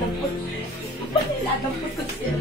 Dampot. Apa nila? Dampot ko siya.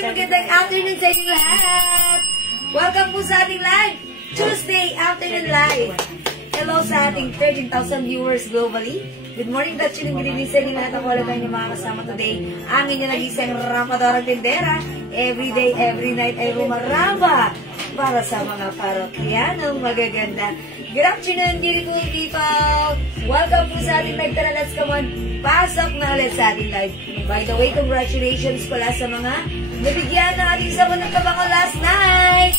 Magandang afternoon sa inyong lahat! Welcome po sa ating live Tuesday afternoon live. Hello sa ating 13,000 viewers globally. Good morning, good afternoon, good evening sa inyong lahat. Ako ulit ang mga kasama today. Ang inyong nag-isang Ramadorang Tindera. Every day, every night ay rumaramba para sa mga parokyanong magaganda. Good afternoon, beautiful people! Welcome po sa ating live. Tara, let's come on. Pasok na ulit sa ating live. By the way, congratulations pala sa mga nabigyan na ating sabon ng kabango last night.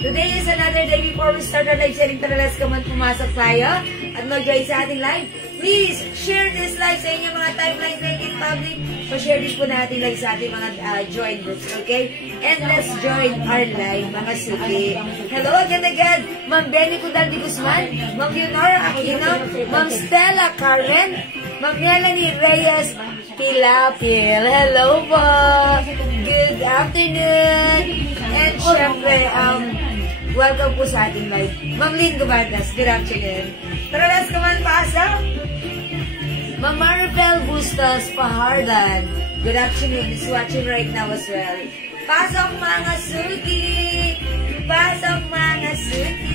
Today is another day before we start our live sharing. Tara, let's come on, pumasok tayo at mag-join sa ating live. Please, share this live sa inyong mga timelines na in public. Pa-share din po natin live sa ating mga join groups, okay? And let's join our live, mga suki. Hello agad-agad, Ma'am Benny Cudal de Guzman, Ma'am Leonora Aquino, Ma'am Stella Karen, Ma'am Melanie Reyes Pilapil. Hello po! Good afternoon! And syempre, welcome po sa ating live. Ma'am Lynn Gubandas, good afternoon. Tara, let's come on, pasok! Ma'am Maribel Bustos Pahardan, good afternoon, is watching right now as well. Pasok mga suki! Pasok mga suki!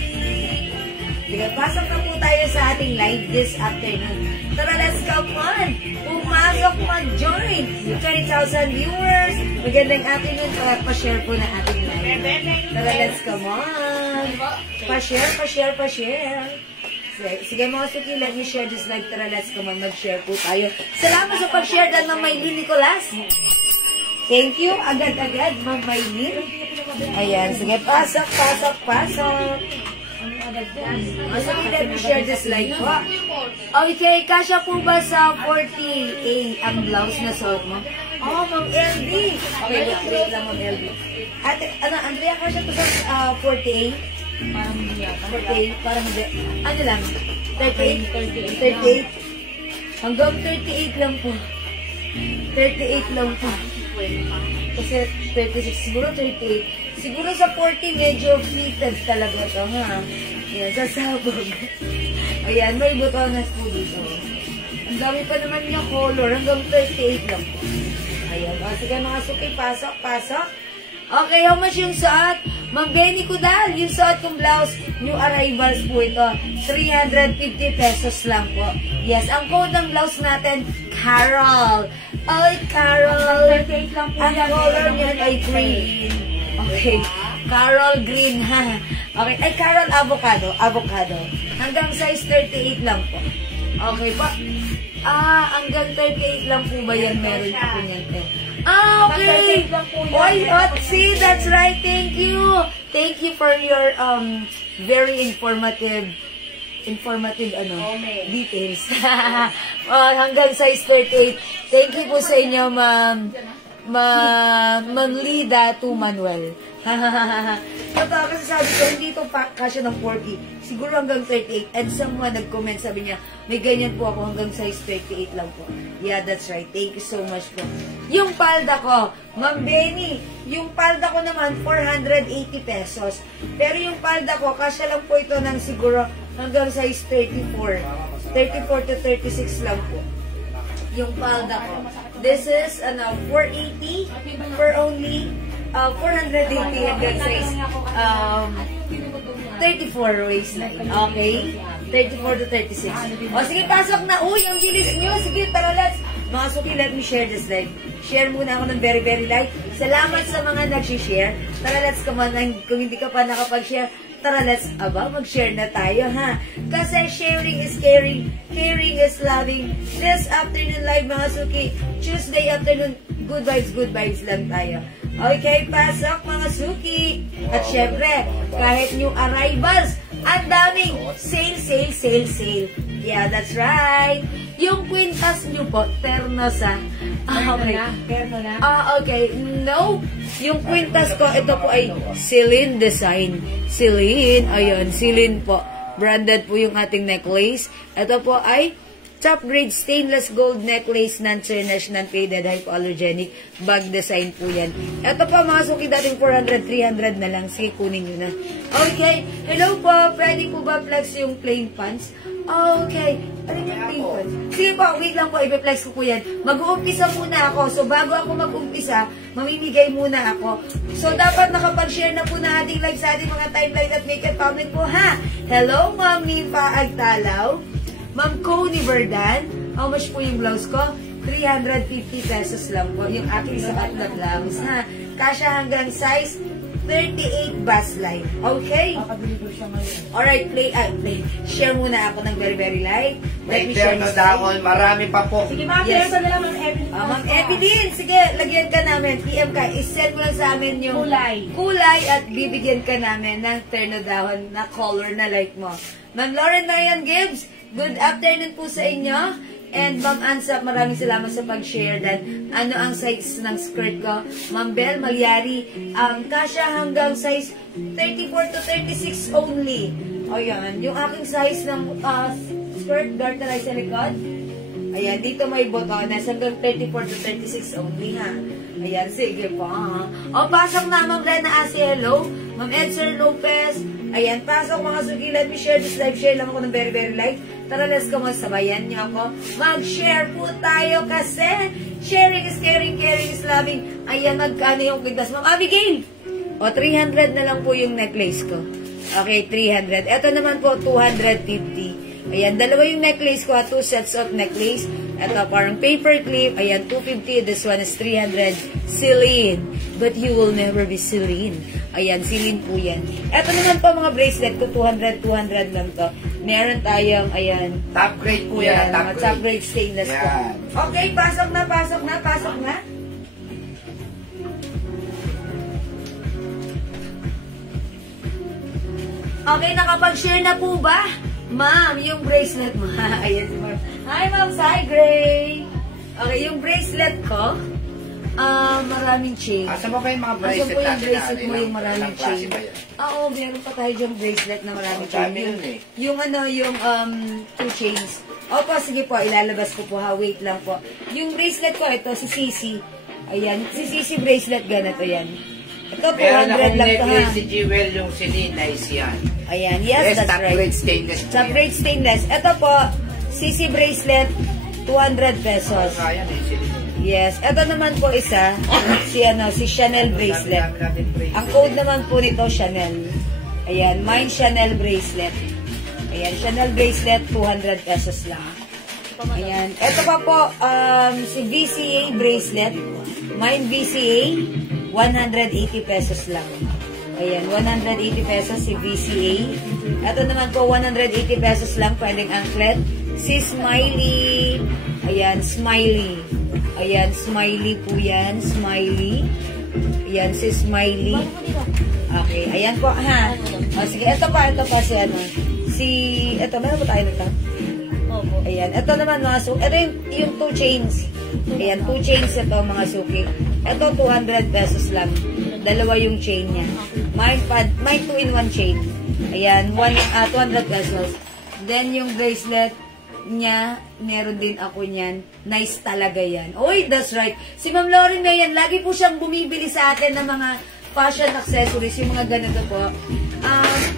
Sige, pasok na po tayo sa ating live this afternoon. Tara, let's come on! Pumasok mag-join! 20,000 viewers! Magandang afternoon, pa-share po na ating live. Tara, let's come on! Pa-share, pa-share, pa-share! Sige mga suki, let me share this live. Tara, let's come on, mag-share po tayo. Salamat sa pag-share dan Ma'am Maylin Nicolas. Thank you, agad-agad, Ma'am Maylin. Ayan, sige, pasok, pasok, pasok. Sige, let me share this live po. Okay, kasya po ba sa 40A ang blouse na suot mo? Oh, Ma'am LB. Okay, wait lang, Ma'am LB. Ate, Andrea, kasya po sa 40A? Parang hindi yata. 48, parang hindi. Ano lang? 38? 38. Hanggang 38 lang po. 38 lang po. Kasi 36, siguro 38. Siguro sa 40, medyo fitted talaga ito, ha? Yan, sasabog. Ayan, may butonas po dito. Ang dami pa naman niya color. Hanggang 38 lang po. Ayan, o, sige mga suki, pasok, pasok. Okay, how much yung suot? Ma'am Benny Cudal, yung suot kong blouse, new arrivals po ito. 350 pesos lang po. Yes, ang code ng blouse natin, Carol. Oy, Carol. Ang color niyan ay green. Okay, Carol green, ha? Okay, ay Carol avocado. Avocado. Hanggang size 38 lang po. Okay po. Hanggang 38 lang po ba yan? Meron po niyan, okay. Oy, see, that's right. Thank you. Thank you for your very informative details. Hanggang size 38. Thank you po sa inyo, Ma'am Lida to Manuel. Totoo, kasi sabi ko, hindi ito kasya ng 40. Siguro hanggang 38. And someone nag-comment, sabi niya, may ganyan po ako hanggang size 38 lang po. Yeah, that's right. Thank you so much po. Yung palda ko, Ma'am Benny, yung palda ko naman, 480 pesos. Pero yung palda ko, kasya lang po ito ng siguro hanggang size 34. 34 to 36 lang po. Yung palda ko. This is, 480 for only 480 hanggang size 34 waistline. Okay? 34 to 36. O, sige, pasok na. Uy, ang bilis nyo. Sige, tara, Mga suki, let me share this live. Share muna ako ng very, very light. Salamat sa mga nag-share. Tara, let's come on. Kung hindi ka pa nakapag-share, tara, let's, mag-share na tayo, ha? Kasi sharing is caring, caring is loving. This afternoon live, mga suki, Tuesday afternoon, good vibes lang tayo. Okay, pasok mga suki. At syempre, kahit new arrivals, ang daming sale. Yeah, that's right. Yung kwintas nyo po, terno sa... Terno na. Okay. No. Yung kwintas ko, ito po ay Celine design. Celine. Ayun, Celine po. Branded po yung ating necklace. Ito po ay top grade stainless gold necklace, non-tarnish, non-faded, hypoallergenic, bag design po yan. Ito po mga suki, dating 400, 300 na lang. Sige, kunin nyo na. Okay. Hello po. Pwede po ba flex yung plain pants? Okay. Ano yung plain pants? Sige po, wait lang po. I-flex ko po yan. Mag-uumpisa muna ako. So, bago ako mag-umpisa, mamimigay muna ako. So, dapat nakapag-share na po na ating live sa ating mga timeline at make it public po, ha? Hello, Ma'am Nifa Agtalaw. Ma'am Connie Verdan, how much po yung blouse ko? 350 pesos lang po. Yung aking sakat na blouse, ha? Kasya hanggang size 38 bust line. Okay? Makabili ko siya ngayon. Alright, play. Share muna ako ng very, very light. Let me share this dahon. Marami pa po. Sige, Ma'am, Yes. yes. Na lang, Ma'am Evelyn. Ma'am Evelyn, sige, lagyan ka namin. PM ka, isend mo lang sa amin yung kulay at bibigyan ka namin ng terno dahon na color na like mo. Ma'am Lauren Marian Gibbs, good afternoon po sa inyo. And Ma'am Ansap, maraming salamat sa pag-share. Dan, ano ang size ng skirt ko? Ma'am Bel Malyari, kasya hanggang size 34 to 36 only. O yan, yung aking size ng skirt, garterize sa likod. Ayan, dito may botones hanggang 34 to 36 only, ha? Ayan, sige po, ha? O, pasok na, Ma'am Rena Asi, hello. Ma'am Edser Lopez. Ayan, pasok mga suki. Let me share this live. Share lang ako ng very, very light. Tara, let's go. Sabayan niyo ako. Mag-share po tayo kasi sharing is caring, caring is loving. Ayan, magkano yung kwintas, Ma'am Abigail? O, 300 na lang po yung necklace ko. Okay, 300. Ito naman po, 250. Ayan, dalawa yung necklace ko, 2 sets of necklace. Ito, parang paper clip. Ayan, 250. This one is 300. Celine. But you will never be Celine. Ayan, Celine po yan. Ito naman po mga bracelet ko, 200 lang to. Meron tayong, ayan. Top grade po yan. Mga top grade stainless po. Okay, pasok na. Okay, nakapag-share na po ba? Ma'am, yung bracelet mo. Ayan si Ma'am. Hi, Ma'am Sai Gray. Okay, yung bracelet ko, maraming chain. Asa mo ba yung mga Asa bracelet po yung natin? bracelet mo yung maraming Ilang klase chain? ba yan? Oo, meron pa tayo dyan bracelet na maraming chain. Dami yun eh. Yung 2 chains. Opo, sige po, ilalabas ko po ha. Wait lang po. Yung bracelet ko, ito, si Sisi. Ayan, si Sisi bracelet, ganito yan. Ito, 200 Meron akong lang to ha. necklace si Jewel, yung Celine, nice yan. Ayan, yes, that's top right. grade stainless. Top grade stainless. Ito po, Sisi bracelet, 200 pesos. Kaya na yung Celine. Yes. Ito naman po isa, si Chanel bracelet. Ang code naman po nito, Chanel. Ayan, mine Chanel bracelet. Ayan, Chanel bracelet, 200 pesos lang. Ayan. Ito pa po, si VCA bracelet. Mine VCA, 180 pesos lang. Ayan, 180 pesos si VCA. Ito naman po, 180 pesos lang, pwedeng anklet. Si Smiley. Ayan, Smiley. Ayan, Smiley po yan. Smiley. Ayan, si Smiley. Okay, ayan po, ha. O, sige, ito pa si ano. Ito, meron po tayo nito. Ayan, ito naman mga suki. Ito yung 2 chains. Ayan, 2 chains ito mga suki. Ito, 200 pesos lang. Dalawa yung chain niya. Mine 2-in-1 chain. Ayan, 200 pesos. Then, yung bracelet niya, meron din ako niyan. Nice talaga yan. Oy, that's right. Si Ma'am Lauren na yan, lagi po siyang bumibili sa atin ng mga fashion accessories, yung mga ganito po.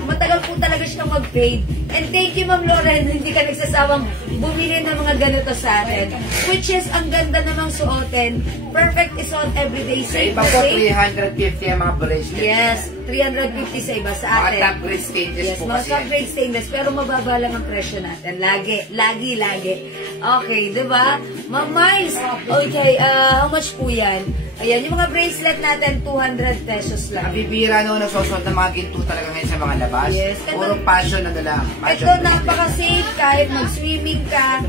Matagal po talaga siyang mag-paid. And thank you, Ma'am Lauren. Hindi ka nagsasawang bumili ng mga ganito sa atin. Which is, ang ganda namang suotin. Perfect isuot everyday. Sa Safe iba na po, safe. 350 ang mga bracelet. Yes, 350 sa iba sa Mga atin. top grade stainless Yes, po mga kasi. top grade stainless, pero mababa lang ang presyo natin. Lagi. Okay, di ba? Ma'am Miles, okay, how much po yan? Ayan, yung mga bracelet natin, 200 pesos lang. Bibira no, nagsusot ng mga ginto talaga ngayon sa mga labas. Yes. Puro passion na lang. Ito, napaka-safe kahit mag-swimming ka,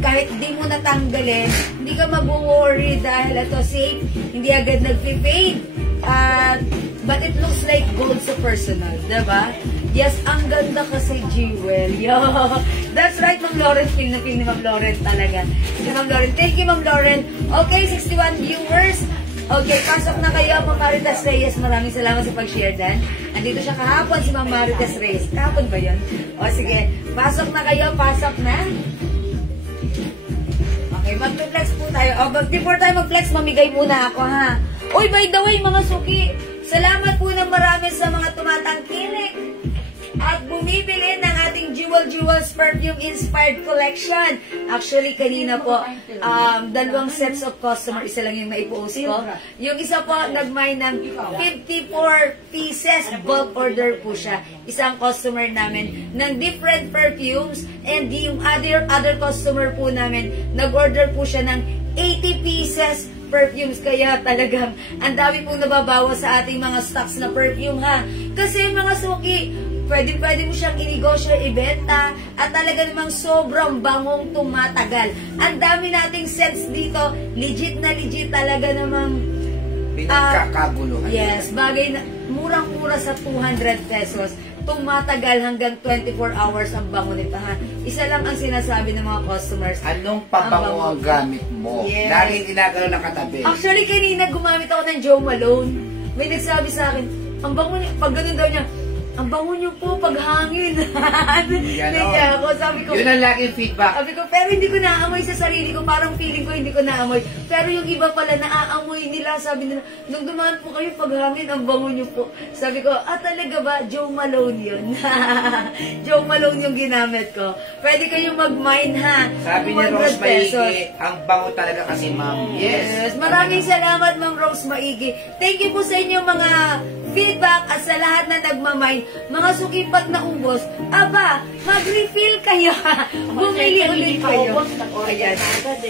kahit di mo natanggalin, hindi ka mag-worry dahil ito safe, hindi agad nag-fade. But it looks like gold sa personal, diba? Yes, ang ganda kasi, Jewel. Yo, that's right, Ma'am Lauren. Feel na feel ni Ma'am Lauren talaga. Si Ma'am Lauren. Thank you, Ma'am Lauren. Okay, 61 viewers. Okay, pasok na kayo, Ma'am Maritas Reyes. Maraming salamat sa pag-share din. Andito siya kahapon, si Ma'am Maritas Reyes. Kahapon ba yun? O, sige. Pasok na kayo, pasok na. Okay, mag-flex po tayo. O, before tayo mag-flex, mamigay muna ako, ha? Uy, by the way, mga suki, salamat po ng marami sa mga tumatangkilik at bumibili ng ating Jewels Perfume Inspired Collection. Actually, kanina po, dalawang sets of customer, isa lang yung maipost ko. Yung isa po, nag-mine ng 54 pieces, bulk order po siya. Isang customer namin ng different perfumes, and yung other customer po namin, nag-order po siya ng 80 pieces perfumes, kaya talagang ang dami pong nababawas sa ating mga stocks na perfume, ha. Kasi mga suki, pwede mo siyang inegosyo, ibenta, at talaga namang sobrang bangong tumatagal. Ang dami nating scents dito, legit na legit talaga namang pinagkakaguluhan. yes, bagay na murang-mura sa 200 pesos. Tumatagal hanggang 24 hours ang bango nito, ha. Isa lang ang sinasabi ng mga customers. Anong pabango ang gamit mo? Yes. Laging ginagano ng katabi. Actually, kanina gumamit ako ng Joe Malone. May nagsabi sa akin, ang bango niya, pag ganun daw niya, ang bango niyo po pag hangin. Kaya ako, sabi ko, yun ang laging feedback. sabi ko, pero hindi ko naamoy sa sarili ko, parang feeling ko hindi ko naamoy. Pero yung iba pala, naaamoy nila, sabi nila, nung dumaan po kayo pag hangin, ang bango niyo po. Sabi ko, talaga ba? Joe Malone yun. Joe Malone yung ginamit ko. Pwede kayong mag-mine, ha. Sabi ni Rose Maigi, ang bango talaga kasi, ma'am. Yes. Maraming salamat, Ma'am Rose Maigi. Thank you po sa inyo mga feedback at sa lahat na nagmamine. Mga suki, pag naubos, mag-refill kayo. Bumili ulit kayo. Ayan.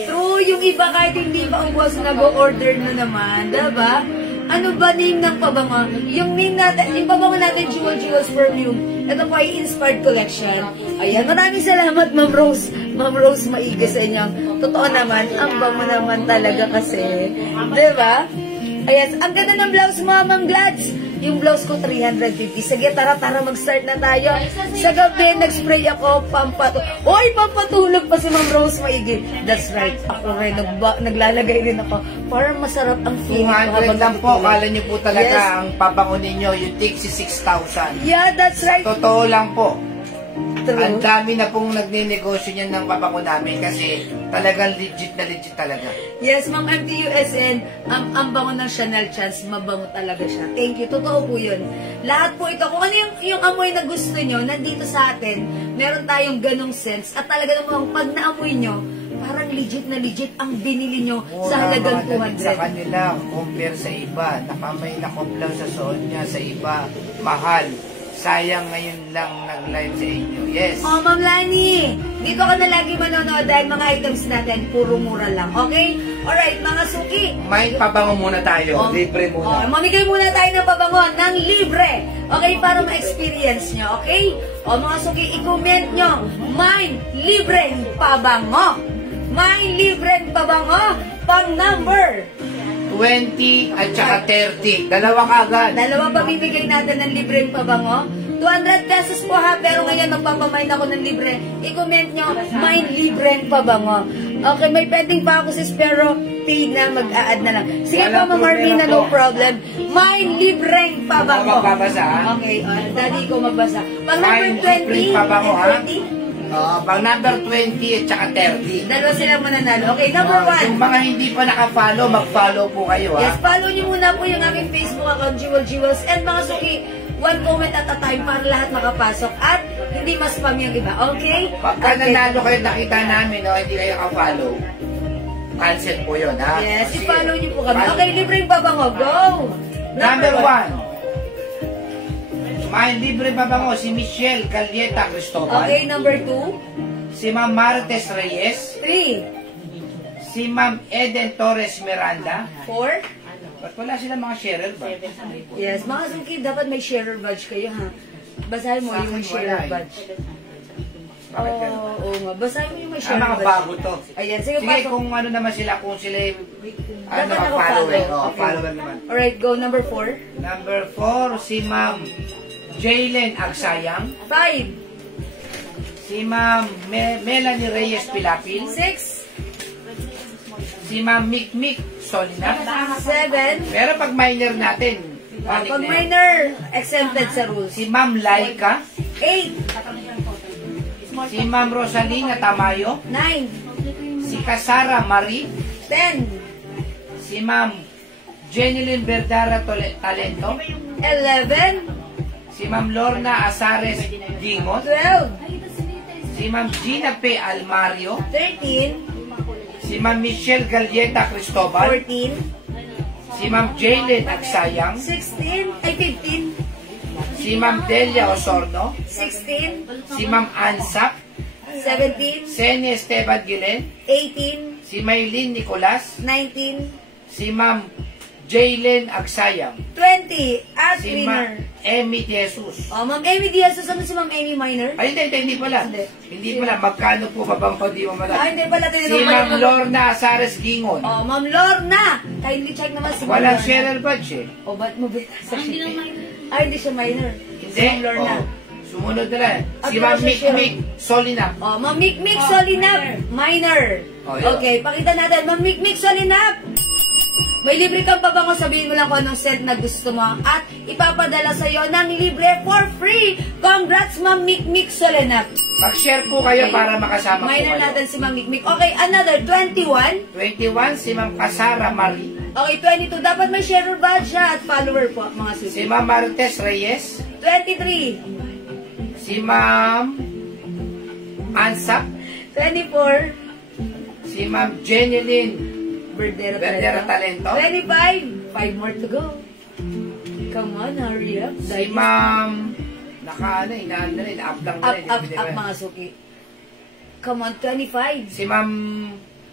True, yung iba kahit hindi pa ubos, nag-order na naman. Diba? Ano ba name ng pabango? Yung name natin, yung pabango natin, Jewels Perfume. Ito po ay Inspired Collection. Ayan, maraming salamat, Ma'am Rose. Ma'am Rose Maigi sa inyo. Totoo naman, ang bango naman talaga kasi. Diba? Ayan, ang ganda ng blouse mo, Ma'am Glads. Yung blouse ko, 350. Sige, tara, mag-start na tayo. Sa gabi, nag-spray ako, pampatulog pa si Ma'am Rose Maigi. That's right. Ako rin, naglalagay rin ako. Parang masarap ang feeling ko. 200 lang po. Kala niyo po talaga Yes. ang pabango ninyo, yung Tixi 6,000. Yeah, that's right. Totoo lang po. True. Ang dami na pong nagninegosyo niyan ng pabango namin kasi talagang legit na legit talaga. Yes, Ma'am MTUSN, ang bango ng Chanel Chance, mabango talaga siya. Thank you. Totoo po yun. Lahat po ito, kung ano yung amoy na gusto nyo, nandito sa atin, meron tayong ganong sense. At talaga namang pag naamoy nyo, parang legit na legit ang binili nyo sa halagang Mura, mga damit sa 200. kanila, compare sa iba. Nakamay na lang sa suot niya sa iba. Mahal. Sayang ngayon lang nag-live sa inyo. Yes. Oh, Ma'am Lani, dito ka na lagi manonood dahil mga items natin, puro mura lang. Okay? Alright, mga suki. May pabango muna tayo. Libre muna. Mamigay muna tayo ng pabango ng libre. Okay? Para ma-experience nyo. Okay? O, mga suki, i-comment nyo. May libreng pabango. May libreng pabango. Pang number 20 at saka 30. Dalawa kagad. dalawa pa bibigay natin ng libreng pabango. 200 pesos po, ha, pero ngayon magpapamain ako ng libre. I-comment nyo, may libreng pabango. Okay, may pending pa ako sis, pero paid na, mag-a-add na lang. Sige po, Ma'am Marvina, no problem. May libreng pabango. Magbabasa, ha? Okay, daddy ko magbasa. Pag number May 20, libreng pabango, ha? 30, Pag number 20 at saka 30. dalawa silang mananalo. Okay, number 1. Yung mga hindi pa naka-follow, mag-follow po kayo, ha? Yes, follow niyo muna po yung aming Facebook account, Jewels. And mga suki, one comment at a time para lahat makapasok at hindi mas spam yung iba. Okay? Pagka nanalo kayo, nakita namin, no, hindi kayo ka-follow. Cancel po yun, ha? Yes, Sige. i-follow niyo po kami. Follow. Okay, libreng pabango. Go! Number 1. May libre pabango si Michelle Galieta Cristobal. Okay, number 2. Si Ma'am Martes Reyes. 3. Si Ma'am Eden Torres Miranda. 4. Ba't wala sila mga sharer ba? Yes, mga suki, dapat may sharer badge kayo, ha? Basahin mo Sa yung akin, sharer wala, eh. badge. Bakit ganun? Oo nga. Basahin mo yung may Ah, sharer mga badge. bago to. Ayan, sige, Sige, pasok. kung ano naman sila, kung sila ano, Dapat follower. naka-follow. Oh, Okay. follower naman. Alright, go. Number 4. Number 4, si Ma'am Jaylen Agsayang. 5. Si Ma'am Melanie Reyes Pilapil. 6. Si Ma'am Mikmik Solina. 7. Pero pag minor natin, balik Pag na yun. minor, exempted sa rules. Si Ma'am Laika. 8. Si Ma'am Rosalina Tamayo. 9. Si Casara Marie. 10. Si Ma'am Jeneline Verdara Talento. 11. Si Ma'am Lorna Azares Gingon. 12. Si Ma'am Gina P. Almario. 13. Si Ma'am Michelle Galieta Cristobal. 14. Si Ma'am Jaylen Agsayang. 16. Ay, 15. Si Ma'am Delia Osorno. 16. Si Ma'am Ansap. 17. Seni Esteban Gilen. 18. Si Maylin Nicolas. 19. Si Ma'am Jaylen Agsayang. 20. At Si winner. Ma'am Emmy Jesus. Oh, Ma'am Amy Diaz. Ano si Ma'am Amy Minor? Ay, hindi pala. Hindi. Hindi pala. Magkano po ba bang hindi mo Ah, mala? hindi pala. Si Ma'am Lorna Azares Gingon. Oh, Ma'am Lorna. Kindly check naman si Ma'am Walang Lorna. sharer badge eh. Oh, ba't mo ba? Ay, hindi siya minor. Hindi. Si Ma'am Lorna. Oh, sumunod na lang. At Si Ma'am wala siya Mikmik Solinap. Oh, Ma'am Mikmik Solinap. Minor. Oh, yun. Okay, pakita natin. Ma'am Mikmik Solinap. May libre kang pabango, sabihin mo lang kung anong scent na gusto mo at ipapadala sa iyo ng libre for free. Congrats, Ma'am Mikmik Solinap. Mag-share po kayo para makasama po Minor kayo. natin si Ma'am Mikmik. Okay, another 21. 21, si Ma'am Casara Marie. Okay, 22. Dapat may sharer badge siya at follower po, mga Si susi. Ma'am Martes Reyes. 23. Si Ma'am Ansap. 24. Si Ma'am Jeneline Verdera Verdera Talento. Talento. 25. 5 more to go. Come on, hurry up. Si Ma'am inaano na rin, up lang na Up, rin. up, mga suki. Come on, 25. Si Ma'am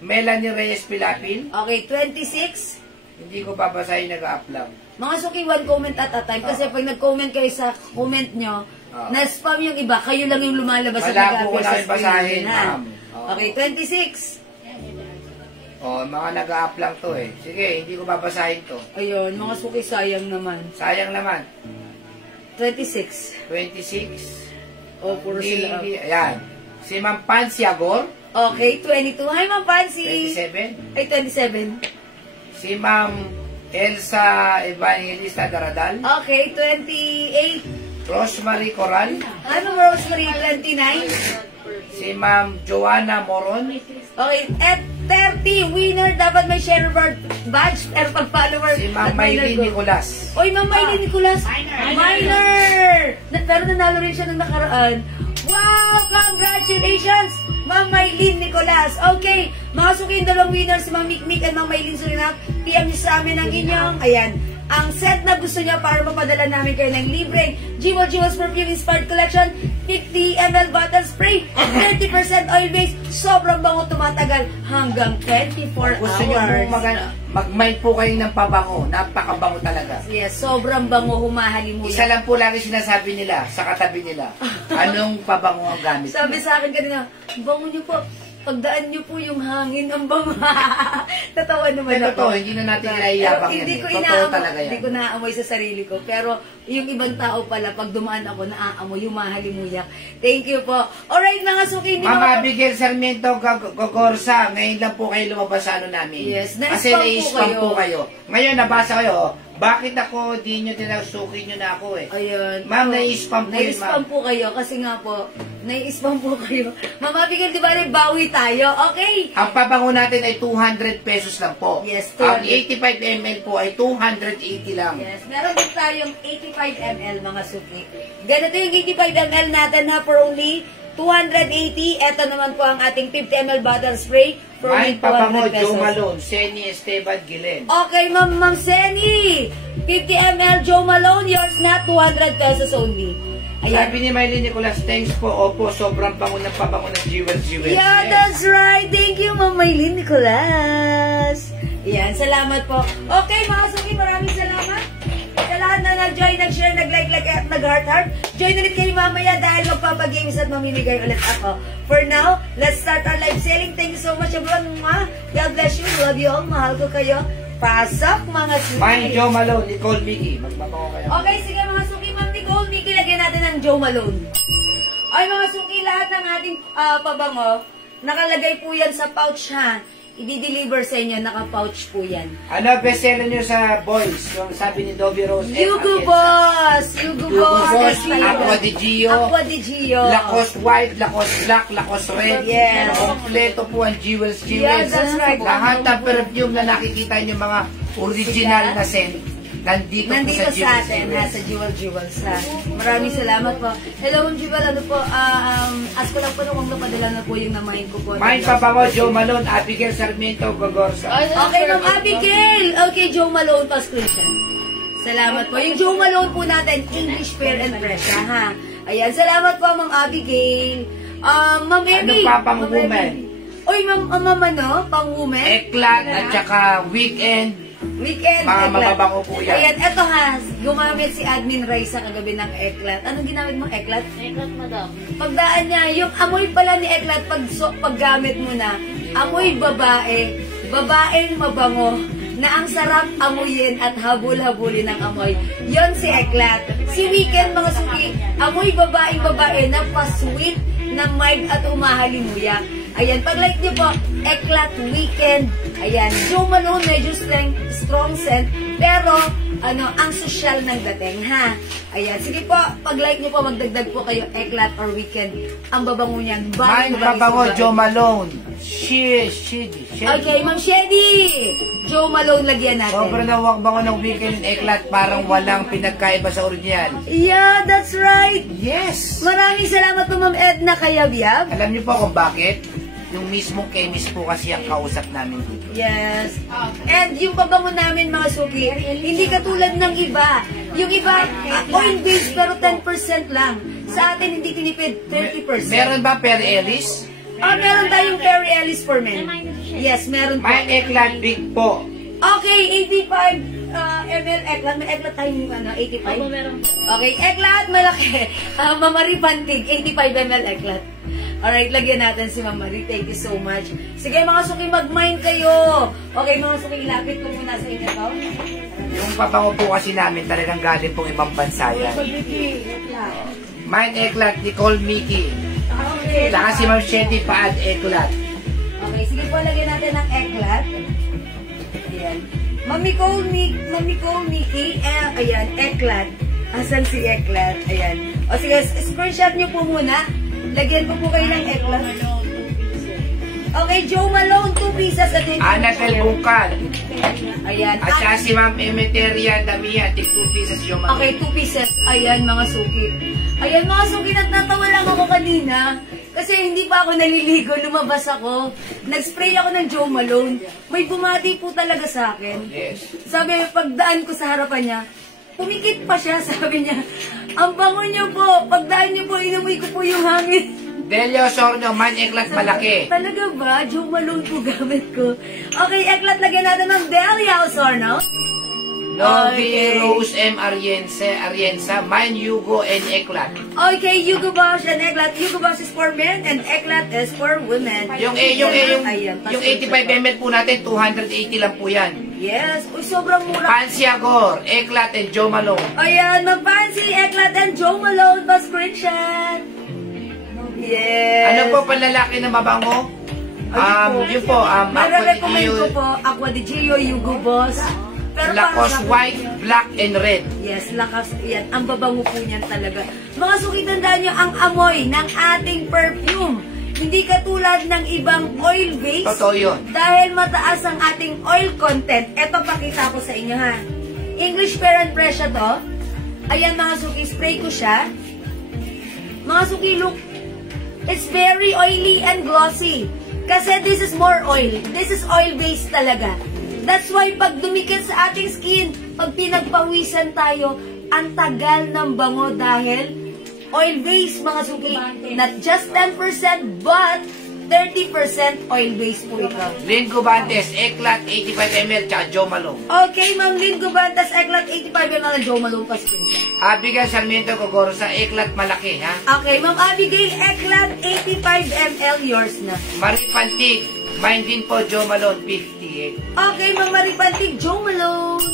Melanie Reyes Pilapil. Okay, 26. Hindi ko babasahin, nag-up lang. Mga suki, one comment at a time. Kasi pag nag-comment kayo sa comment nyo, na-spam yung iba, kayo lang yung lumalabas Wala po ko nag-appear namin basahin, ma'am. Okay, 26. Oh, mga nag-up lang to eh. Sige, hindi ko babasahin to. Ayun, mga suki, sayang naman. Sayang naman. 26. 26. Oh, puro sila. Ayan. Si Ma'am Pansy Agor. Okay, 22. Hi, Ma'am Pansy. 27. Ay, 27. Si Ma'am Elsa Evangelista Daradal. Okay, 28. Rosemary Coral. Ano, Rosemary, 29. Si Ma'am Joanna Moron. Okay, at 30, winner, dapat may share badge, pero pag follower. Si Ma'am at minor Maylin go. Nicolas. Oy, Ma'am Maylin Nicolas. Minor! Pero nanalo rin siya ng nakaraan. Wow! Congratulations! Ma'am Maylin Nicolas. Okay, mga suki yung dalawang winners, si Ma'am Mikmik at Ma'am Maylin Surinap. PM niyo sa amin ang inyong, ayan, ang set na gusto niya para mapadala namin kayo ng libreng Jewel's Perfume Inspired Collection, 50 ml bottle spray, 30% oil base, sobrang bango, tumatagal hanggang 24 Gusto nyo hours. mag-mind po kayo ng pabango. Napakabango talaga. Yes, sobrang bango, humahalimuyak. Isa lang po lagi sinasabi nila sa katabi nila. Anong pabango ang gamit Sabi mo? sa akin kanina, bango niyo po. Pagdaan niyo po yung hangin ang bango. Tatawa naman Pero ako. totoo, hindi na natin naiiyabang yan. Hindi ko Totoo talaga yan. Hindi ko naamoy sa sarili ko. Pero yung ibang tao pala, pag dumaan ako, naaamoy, humahalimuyak. Thank you po. Alright, mga suki. Hindi Mama mga- Abigail Sarmiento Gogorsa, ngayon lang po kayo lumabas sa ano namin. Yes, Kasi na-spam po na-spam kayo. po kayo. Ngayon, nabasa kayo, Bakit ako, di nyo tinasukin nyo na ako eh. Ayun. Ma'am, nai-spam po yun, Nai-spam ma'am. po kayo kasi nga po, nai-spam po kayo. Ma'am Abigail, di ba bawi tayo? Okay. Ang pabango natin ay 200 pesos lang po. Yes, Ang 200. 85 ml po ay 280 lang. Yes, meron din tayong 85 ml mga suki. Ganito yung 85 ml natin ha, for only 280. Ito naman po ang ating 50 ml bottle spray for only Mine pabango, 200 pesos. Joe Malone, Seni Esteban Gilen. Okay, Ma'am Seni. 50 ml Joe Malone, yours na 200 pesos only. Ayan. Sabi ni Mylene Nicolas, thanks po. Opo, sobrang bango ng pabango ng Jewel. Yeah, that's right. Thank you, Ma'am Maylene Nicolas. Yan, salamat po. Okay, mga suki, maraming salamat. Sa lahat na nag-join, nag-share, nag-like, nag-heart-heart. Join ulit kayo mamaya dahil magpapagames at mamimigay ulit ako. For now, let's start our live selling. Thank you so much, everyone. God bless you. Love you all. Mahal ko kayo. Pasok, mga suki. Mine, Joe Malone, Nicole Mickey. Magpabango kayo. Okay, sige mga suki, Ma'am Nicole, Mickey, lagyan natin ng Joe Malone. Ay, mga suki, lahat ng ating pabango, nakalagay po yan sa pouch, ha. I-deliver sa inyo, naka-pouch po yan. Ano bestseller nyo sa boys? Yung sabi ni Dobby Rose. Yugo Boss! Yugo Boss! Aqua di Gio. Aqua di Gio. Lacoste White, Lacoste Black, Lacoste Red. Yes. Kompleto po ang Jewels. Yes, that's right. Lahat ng perfume na nakikita nyo mga original na scent. Nandito Nandito po sa sa atin, Jewels. ha, sa Jewels, ha. Maraming salamat po. Hello, Jewel, ano po, ask ko lang po kung napadala na po yung namahin ko po. Mine pabango, Joe Malone, Abigail Sarmiento, Gogorza. Okay, Ma'am Abigail. Okay, Joe Malone pa screenshot. Salamat po. Yung Joe Malone po natin, English Fair and Fresh, ha. Ayan, salamat po, Ma'am Abigail. Ma'am Emmy. Ano pa pang woman? Uy, Ma'am, ano, pang woman? Eklat at saka Weekend. Weekend, Mga eklat. mababango po yan. Ayan, eto ha, gumamit si Admin Ray sa kagabi ng eklat. Anong ginamit mong eklat? Eklat, madam. Pagdaan niya, yung amoy pala ni eklat, paggamit mo na, amoy babae, babaeng mabango, na ang sarap amuyin at habul-habulin ng amoy. Yon si eklat. Si Weekend, mga suki, amoy babaeng babae na pa-sweet, na mild at umahalimuyak. Ayan, pag-like niyo po, Eklat Weekend. Ayan, Joe Malone, medyo strong scent, pero ano, ang social ng dating, ha? Ayan, sige po, pag-like niyo po, magdagdag po kayo, Eklat or Weekend. Ang babango niyan. Mine pabango, Joe Malone. Okay, Ma'am Shady. Joe Malone, lagyan natin. Sobrang nawak bango ng Weekend Eklat, parang walang pinagkaiba sa original. Yeah, that's right. Yes! Maraming salamat po, Ma'am Edna Kayabyab. Alam niyo po kung bakit? Yung mismong chemist po kasi ang kausap namin dito. Yes. And yung pabango namin, mga suki, hindi katulad ng iba. Yung iba, oil-based pero 10% lang. Sa atin, hindi tinipid, 30%. Meron ba Perry Ellis? Meron tayong Perry Ellis for men. Yes, meron po. May Eklat Big po. Okay, 85 ml eklat. May eklat tayong 85. Opo, meron po. Okay, eklat, malaki. Mamari Pantig, 85 ml eklat. Alright, lagyan natin si Ma'am Marie. Thank you so much. Sige, mga suki, mag-mind kayo. Okay, mga suki, lapit ko muna sa inyo to. Yung pabango po kasi namin talagang galing pong ibang bansa yan. Mine Eklat, Nicole Mickey. Okay. Saka si Ma'am Shetty Paad Eklat. Okay, sige po, lagyan natin ng eklat. Ayan. Mami Cole Mickey, ayan, eklat. Asan si eklat? Ayan. O sige, screenshot nyo po muna. Lagyan po kayo ng eklat. Okay, Joe Malone, 2 pieces at Anatel Bungkal. Ayan. At saka si Ma'am Emeteria Damia, tig 2 pieces yung mga. Okay, 2 pieces. Ayan, mga suki. Ayan, mga suki, nagtatawa lang ako kanina. Kasi hindi pa ako naliligo, lumabas ako. Nag-spray ako ng Joe Malone. May bumati po talaga sa akin. Yes. Sabi, pagdaan ko sa harapan niya, pumikit pa siya, sabi niya, ang bango niyo po, pagdaan niyo po, inamoy ko po yung hangin. Delio Sorno, Mine Eklat Malaki. Talaga ba? Joe Malone po gamit ko. Okay, eklat, lagyan natin ng Delia Osorno. Novi Rose M. Arienza, Mine Yugo and Eklat. Okay, Yugo Boss and Eklat. Yugo Boss is for men and Eklat is for women. Yung Ayan, 85 ml po natin, 280 lang po yan. Yes. Uy, sobrang mura. Fancy Agor, Eklat and Joe Malone. Ayan, mag-fancy Eklat and Joe Malone pa screenshot. Yes. Ano po panlalaki na mabango? Yun po, Mara-recommend ko po, Aqua di Gio, Yugo Boss. Pero Lacoste parang- white, black, and red. Yes, lakas yan. Ang babango po niyan talaga. Mga suki, tandaan nyo, ang amoy ng ating perfume. Hindi katulad ng ibang oil base. Totoo yun. Dahil mataas ang ating oil content. Ito, pakita ko sa inyo ha. English Fair and Fresh to. Ayan mga suki, spray ko siya. Mga suki, look. It's very oily and glossy. Kasi this is more oil. This is oil-based talaga. That's why pag dumikit sa ating skin, pag pinagpawisan tayo, ang tagal ng bango dahil oil-based mga suki. Not just 10% but 30% oil-based po ito. Lynn Gubantes, Eclat, 85 ml, tsaka Joe Malone. Okay, Ma'am Lynn Gubantas, Eclat 85 ml, Joe Malone pa screenshot. Abigail Sarmiento Cogoro sa Eclat malaki, ha? Okay, Ma'am Abigail, Eclat 85 ml, yours na. Marie Pantig, mine din po, Joe Malone, 58. Okay, Ma'am Maripantig, Joe Malone.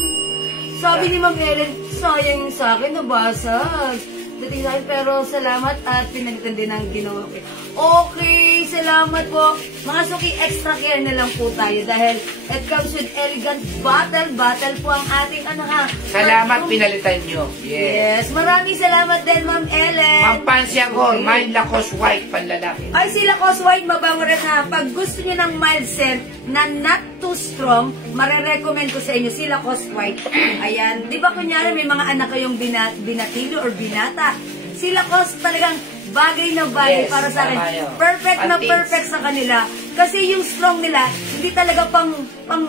Sabi ni Ma'am Ellen, sayang yung sa akin, nabasag. Dating sa akin, pero salamat at pinalitan din ang ginawa ko. Okay, salamat po. Mga suki, extra care na lang po tayo dahil it comes with elegant bottle. Bottle po ang ating ano ha. Salamat, pinalitan nyo. Yes. Yes, maraming salamat din, Ma'am Ellen. Ma'am Pansy Agor, mine Lacoste white, panlalaki. Ay, sila Lacoste White, mabango rin ha. Pag gusto nyo ng mild scent na not too strong, marirecommend ko sa inyo si Lacoste White. Ayan. Di ba kunyari may mga anak kayong binatilo or binata? Si Lacoste talagang bagay na bagay Yes, para sa akin. tama yun. Perfect na Panties. perfect sa kanila. Kasi yung strong nila, hindi talaga pang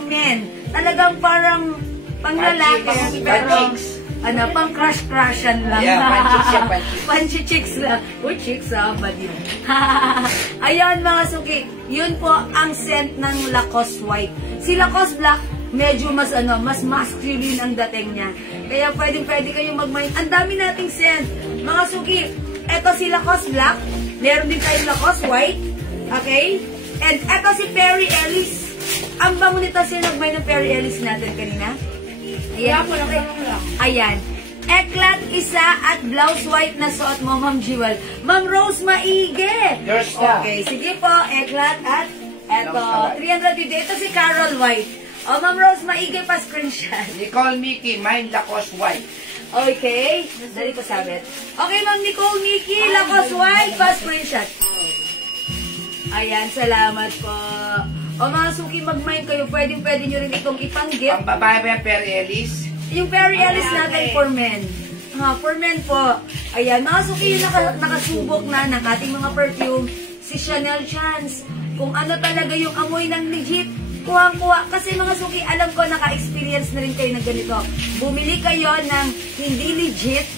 men. Talagang parang pang lalaki. Panchicks, Pero, panchicks. ano, pang crush-crushan lang. Yeah, panchicks yan, panchicks. Panchi-chicks lang. Uy, chicks ah, bad yun. Ayan mga suki, yun po ang scent ng Lacoste White. Si Lacoste Black, medyo mas mas masculine ang dating niya. Kaya pwede kayong mag-mind. Ang dami nating scent. Mga suki, eto si Lacoste Black, meron din tayong Lacoste White, okay? And eto si Perry Ellis. Ang bango nito siya nag-mind ng Perry Ellis natin kanina. Ayan. Ayan. Eclat isa at blouse white na suot mo, Ma'am Jewel. Ma'am Rose Maige. Yours na. Okay, sige po, Eclat at eto, Blouse na 350. Ito si Carol White. O, Ma'am Rose Maige pa screenshot. Nicole Mickey, mine Lacoste white. Okay. Dali ko sabit. Okay, Ma'am Nicole Nikki, Lacoste White pa screenshot. Ayan, salamat po. O mga suki, mag-mind kayo. Pwede nyo rin itong ipang-gift. Ang babae ba yung Perry Ellis? Yung Perry Ellis natin for men. Ha, for men po. Ayan, mga suki yung nakasubok na ng ating mga perfume. Si Chanel Chance. Kung ano talaga yung amoy ng legit, kuhang-kuha. Kasi mga suki, alam ko, naka-experience na rin kayo ng ganito. Bumili kayo ng hindi legit,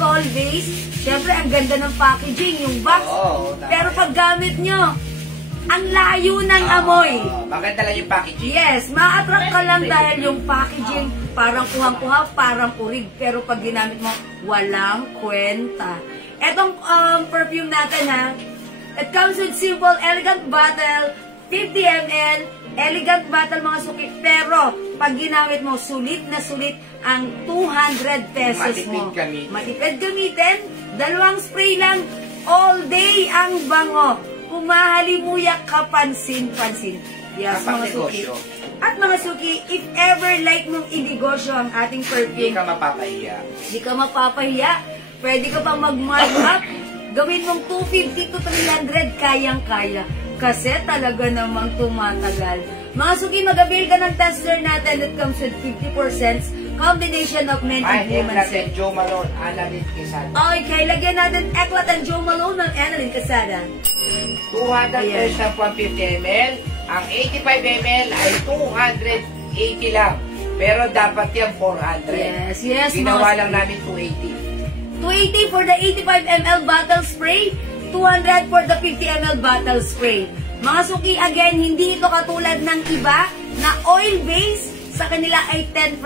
alcohol-based. Siyempre, ang ganda ng packaging, yung box. Oo, Pero pag gamit nyo, ang layo ng amoy. Maganda lang yung packaging. Yes, ma-attract ka lang dahil yung packaging parang kuhang-kuha, parang urig. Pero pag ginamit mo, walang kwenta. Etong perfume natin ha, it comes with simple, elegant bottle, 50 ml, elegant bottle mga suki. Pero pag ginamit mo, sulit na sulit ang 200 pesos mo. Matipid gamitin. Matipid gamitin, dalawang spray lang, all day ang bango. Kung mahalimuyak ka, pansin-pansin. Yes, Kapag mga suki. negosyo. At mga suki, if ever like mong inegosyo ang ating Hindi perfume, ka mapapahiya. hindi ka mapapahiya, pwede ka pang mag-mark up, gawin mong 250 to 300, kayang-kaya. Kasi talaga namang tumatagal. Mga suki, mag-avail ka ng tester natin that comes with 50% combination of men and Mine women Eclat and Joe Malone, Annalyn Quesada. Okay, lagyan natin Eclat and Joe Malone ng Annalyn Quesada. 200 Ayan. pesos ng 150 ml. Ang 85 ml ay 280 lang. Pero dapat yan 400. Yes, Ginawa mga lang suki. namin 280. 280 for the 85 ml bottle spray, 200 for the 50 ml bottle spray. Mga suki, again, hindi ito katulad ng iba na oil base. Sa kanila ay 10%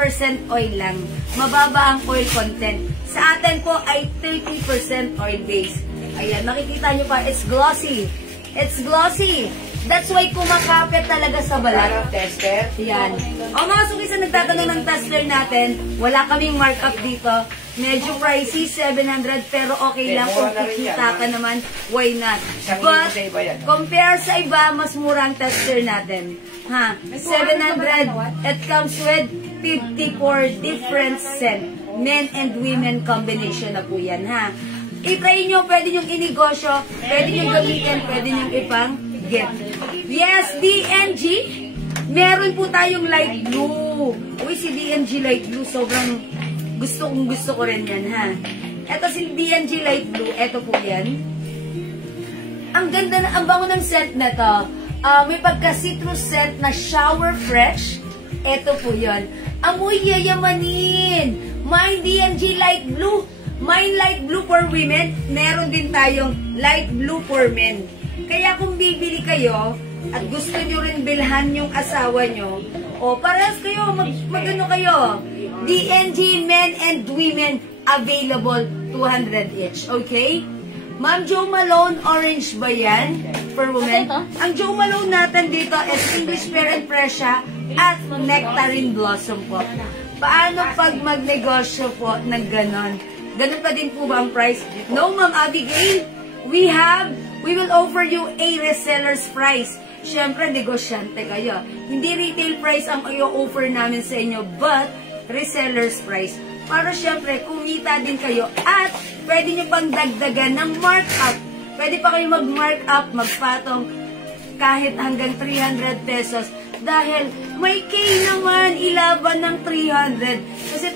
oil lang. Mababa ang oil content. Sa atin po ay 30% oil base. Ayan, makikita nyo pa, it's glossy. It's glossy. That's why kumakapit talaga sa balat. Parang tester. Yan. O mga suki, sa nagtatanong ng tester natin, wala kaming markup dito. Medyo pricey, 700, pero okay lang kung mura na rin yan, kikita ka naman, why not? Isang But, libo sa iba yan. compare sa iba, mas mura ang tester natin. Ha? 700, it comes with 54 different scent. Men and women combination na po yan, ha? I-try nyo, pwede nyong inegosyo, pwede nyong gamitin, pwede nyong ipang-gift. Yes, DNG, meron po tayong light blue. Uy, si DNG light blue, sobrang gusto ko rin yan, ha? Ito si DNG light blue, ito po yan. Ang ganda na, ang bango ng scent na to. May pagka-citrus scent na shower fresh. Ito po yun. Amoy yayamanin. May DNG light blue. May light blue for women. Meron din tayong light blue for men. Kaya kung bibili kayo at gusto nyo rin bilhan yung asawa nyo, o parehas kayo, magano kayo. DNG men and women available 200 each. Okay? Ma'am, Jo Malone, orange ba yan? For women? Ang Jo Malone natin dito is English Pear and Pressure at Nectarine Blossom po. Paano pag magnegosyo po ng ganon? Ganon pa din po ba ang price? No, Ma'am Abigail. We will offer you a reseller's price. Siyempre, negosyante kayo. Hindi retail price ang i-offer namin sa inyo, but reseller's price. Para siyempre, kumita din kayo at pwede nyo pang dagdagan ng markup. Pwede pa kayo mag-markup, magpatong kahit hanggang 300 pesos. Dahil may K naman, ilaban ng 300. Kasi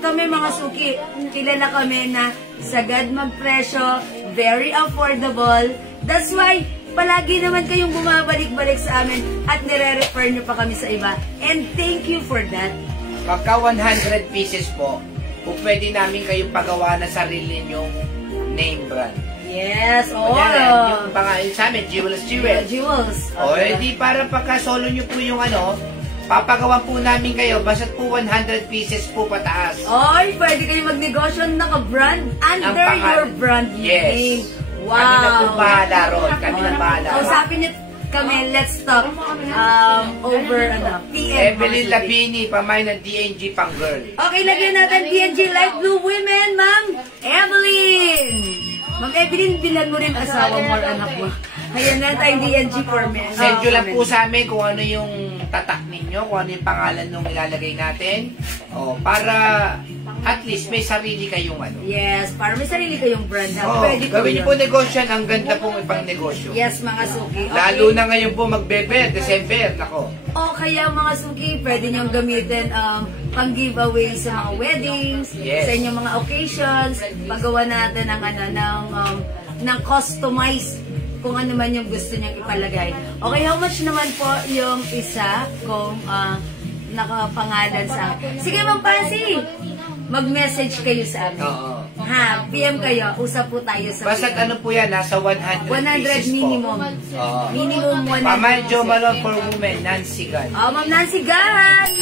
kami mga suki, kilala kami na sagad magpresyo, very affordable. That's why, palagi naman kayong bumabalik-balik sa amin at nire-refer nyo pa kami sa iba. And thank you for that. Pagka 100 pieces po, pwede namin kayong pagawa na sarili nyong name brand. Yes, oo. Yung pangalan sa amin, Jewels. Jewels. O, edi para pagka solo nyo po yung papagawa po namin kayo, basta po 100 pieces po pataas. Oy, pwede kayo magnegosyo naka-brand under your brand name. Wow. Kami na po bahala ron. Kami na bahala. Usapin niyo kami, let's talk over PM. Evelyn Labini, pamay ng DNG pang girl. Okay, lagyan natin DNG Light Blue Women, Ma'am Evelyn. Ma'am Evelyn, bilan mo rin asawa mo or anak mo. Ayan na tayong DNG for men. Send nyo lang po sa amin kung ano yung tatak ninyo, kung ano yung pangalan nung ilalagay natin. Para at least may sarili kayong Yes, para may sarili kayong brand. Pwede gawin niyo po negosyo, ang ganda pong ipang negosyo. Yes, mga suki. Okay. Lalo na ngayon po magbebe, December, nako. O kaya mga suki, pwede niyong gamitin pang giveaway sa mga weddings, sa inyong mga occasions, paggawa natin ng customized kung ano man yung gusto niyang ipalagay. Okay, how much naman po yung isa kung nakapangalan sa akin? Sige, Ma'am Pasi, mag-message kayo sa amin. Ha, PM kayo, usap po tayo sa basta ano po yan, nasa 100 pieces minimum. Po. Minimum 100. Pamay Jo Malone for women, Nancy Gan. Ma'am Nancy Gan!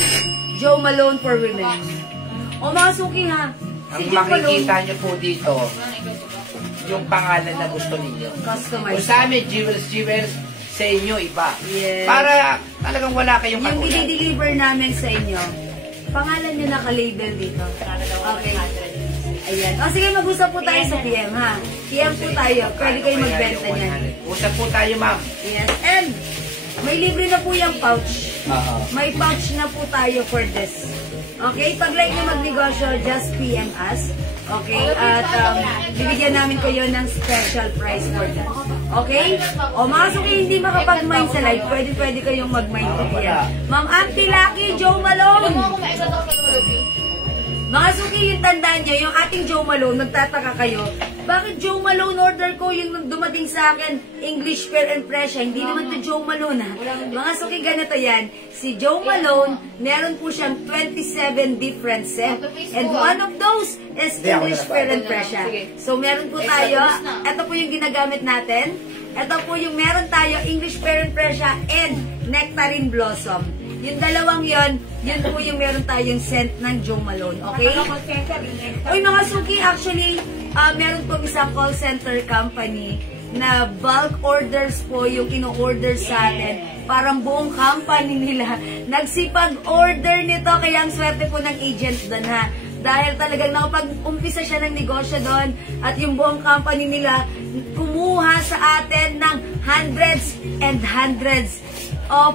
Jo Malone for women. Mga suki ha. Ang makikita nyo po dito, yung pangalan na gusto ninyo. Customized. O sa amin, Jewels, sa inyo, iba. Yes. Para talagang wala kayong yung kagulat. Yung i-deliver namin sa inyo, pangalan nyo naka-label dito. Okay. Ayan. Sige, mag-usap po tayo sa PM, ha? PM po tayo. Pwede kayo magbenta niyan. Usap po tayo, ma'am. Yes. And, may libre na po yung pouch. May pouch na po tayo for this. Okay? Pag like nyo magnegosyo, just PM us. Okay? At bibigyan namin kayo ng special price for that. Okay? Mga suki, hindi makapag-mine sa live. Pwede kayong mag-mine po yan. Ma'am Auntie Lucky, Jo Malone. Mga suki, yung tandaan nyo, yung ating Jo Malone, nagtataka kayo, bakit Jo Malone order ko yung dumating sa akin, English Pear and Pressure, hindi naman to Jo Malone ha. Mga suki, ganito yan. Si Jo Malone, meron po siyang 27 different scent. And one of those is English Pear and Pressure. So, meron po tayo, ito po yung ginagamit natin. Ito po yung meron tayo, English Pear and Pressure and Nectarine Blossom. Yung dalawang yon, yun po yung meron tayong scent ng Jo Malone. Okay? Uy, mga suki, actually, meron po isang call center company na bulk orders po yung ino-order sa atin. Parang buong company nila nagsipag-order nito. Kaya ang swerte po ng agent doon ha. Dahil talagang nakapag-umpisa siya ng negosyo doon at yung buong company nila kumuha sa atin ng hundreds and hundreds of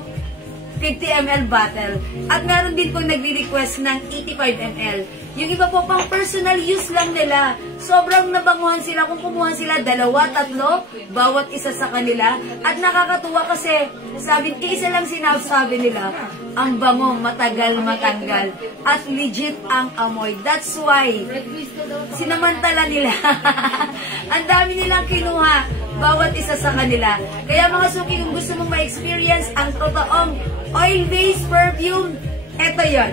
50 ml bottle. At meron din pong nagre-request ng 85 ml. Yung iba po pang personal use lang nila. Sobrang nabanguhan sila kung kumuha sila 2, 3, bawat isa sa kanila. At nakakatuwa kasi, sabi, isa lang sinasabi nila, ang bango, matagal matanggal. At legit ang amoy. That's why, sinamantala nila. Ang dami nilang kinuha, bawat isa sa kanila. Kaya mga suki, kung gusto mong ma-experience ang totoong oil-based perfume, eto yun.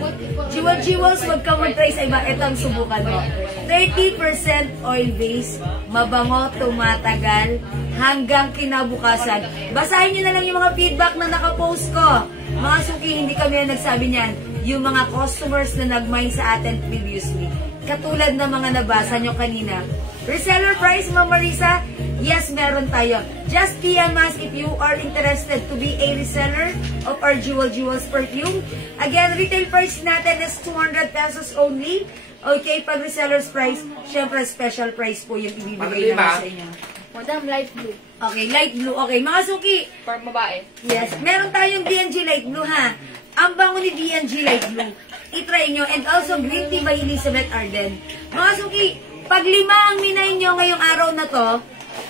Jewels, huwag kang mag-try sa iba. Ito ang subukan mo. 30% oil-based, mabango, tumatagal, hanggang kinabukasan. Basahin nyo na lang yung mga feedback na nakapost ko. Mga suki, hindi kami na nagsabi niyan. Yung mga customers na nag-mine sa atin previously. Katulad ng mga nabasa nyo kanina. Reseller price, Ma'am Marisa? Yes, meron tayo. Just PM us if you are interested to be a reseller of our Jewels perfume. Again, retail price natin is 200 pesos only. Okay, pag reseller's price, syempre special price po yung ibibigay namin sa inyo. Madam, light blue. Okay, light blue. Okay, mga suki. Para babae. Yes, meron tayong D&G light blue ha. Ang bango ni D&G light blue. I-try nyo. And also green tea by Elizabeth Arden. Mga suki, pag 5 ang minay nyo ngayong araw na to,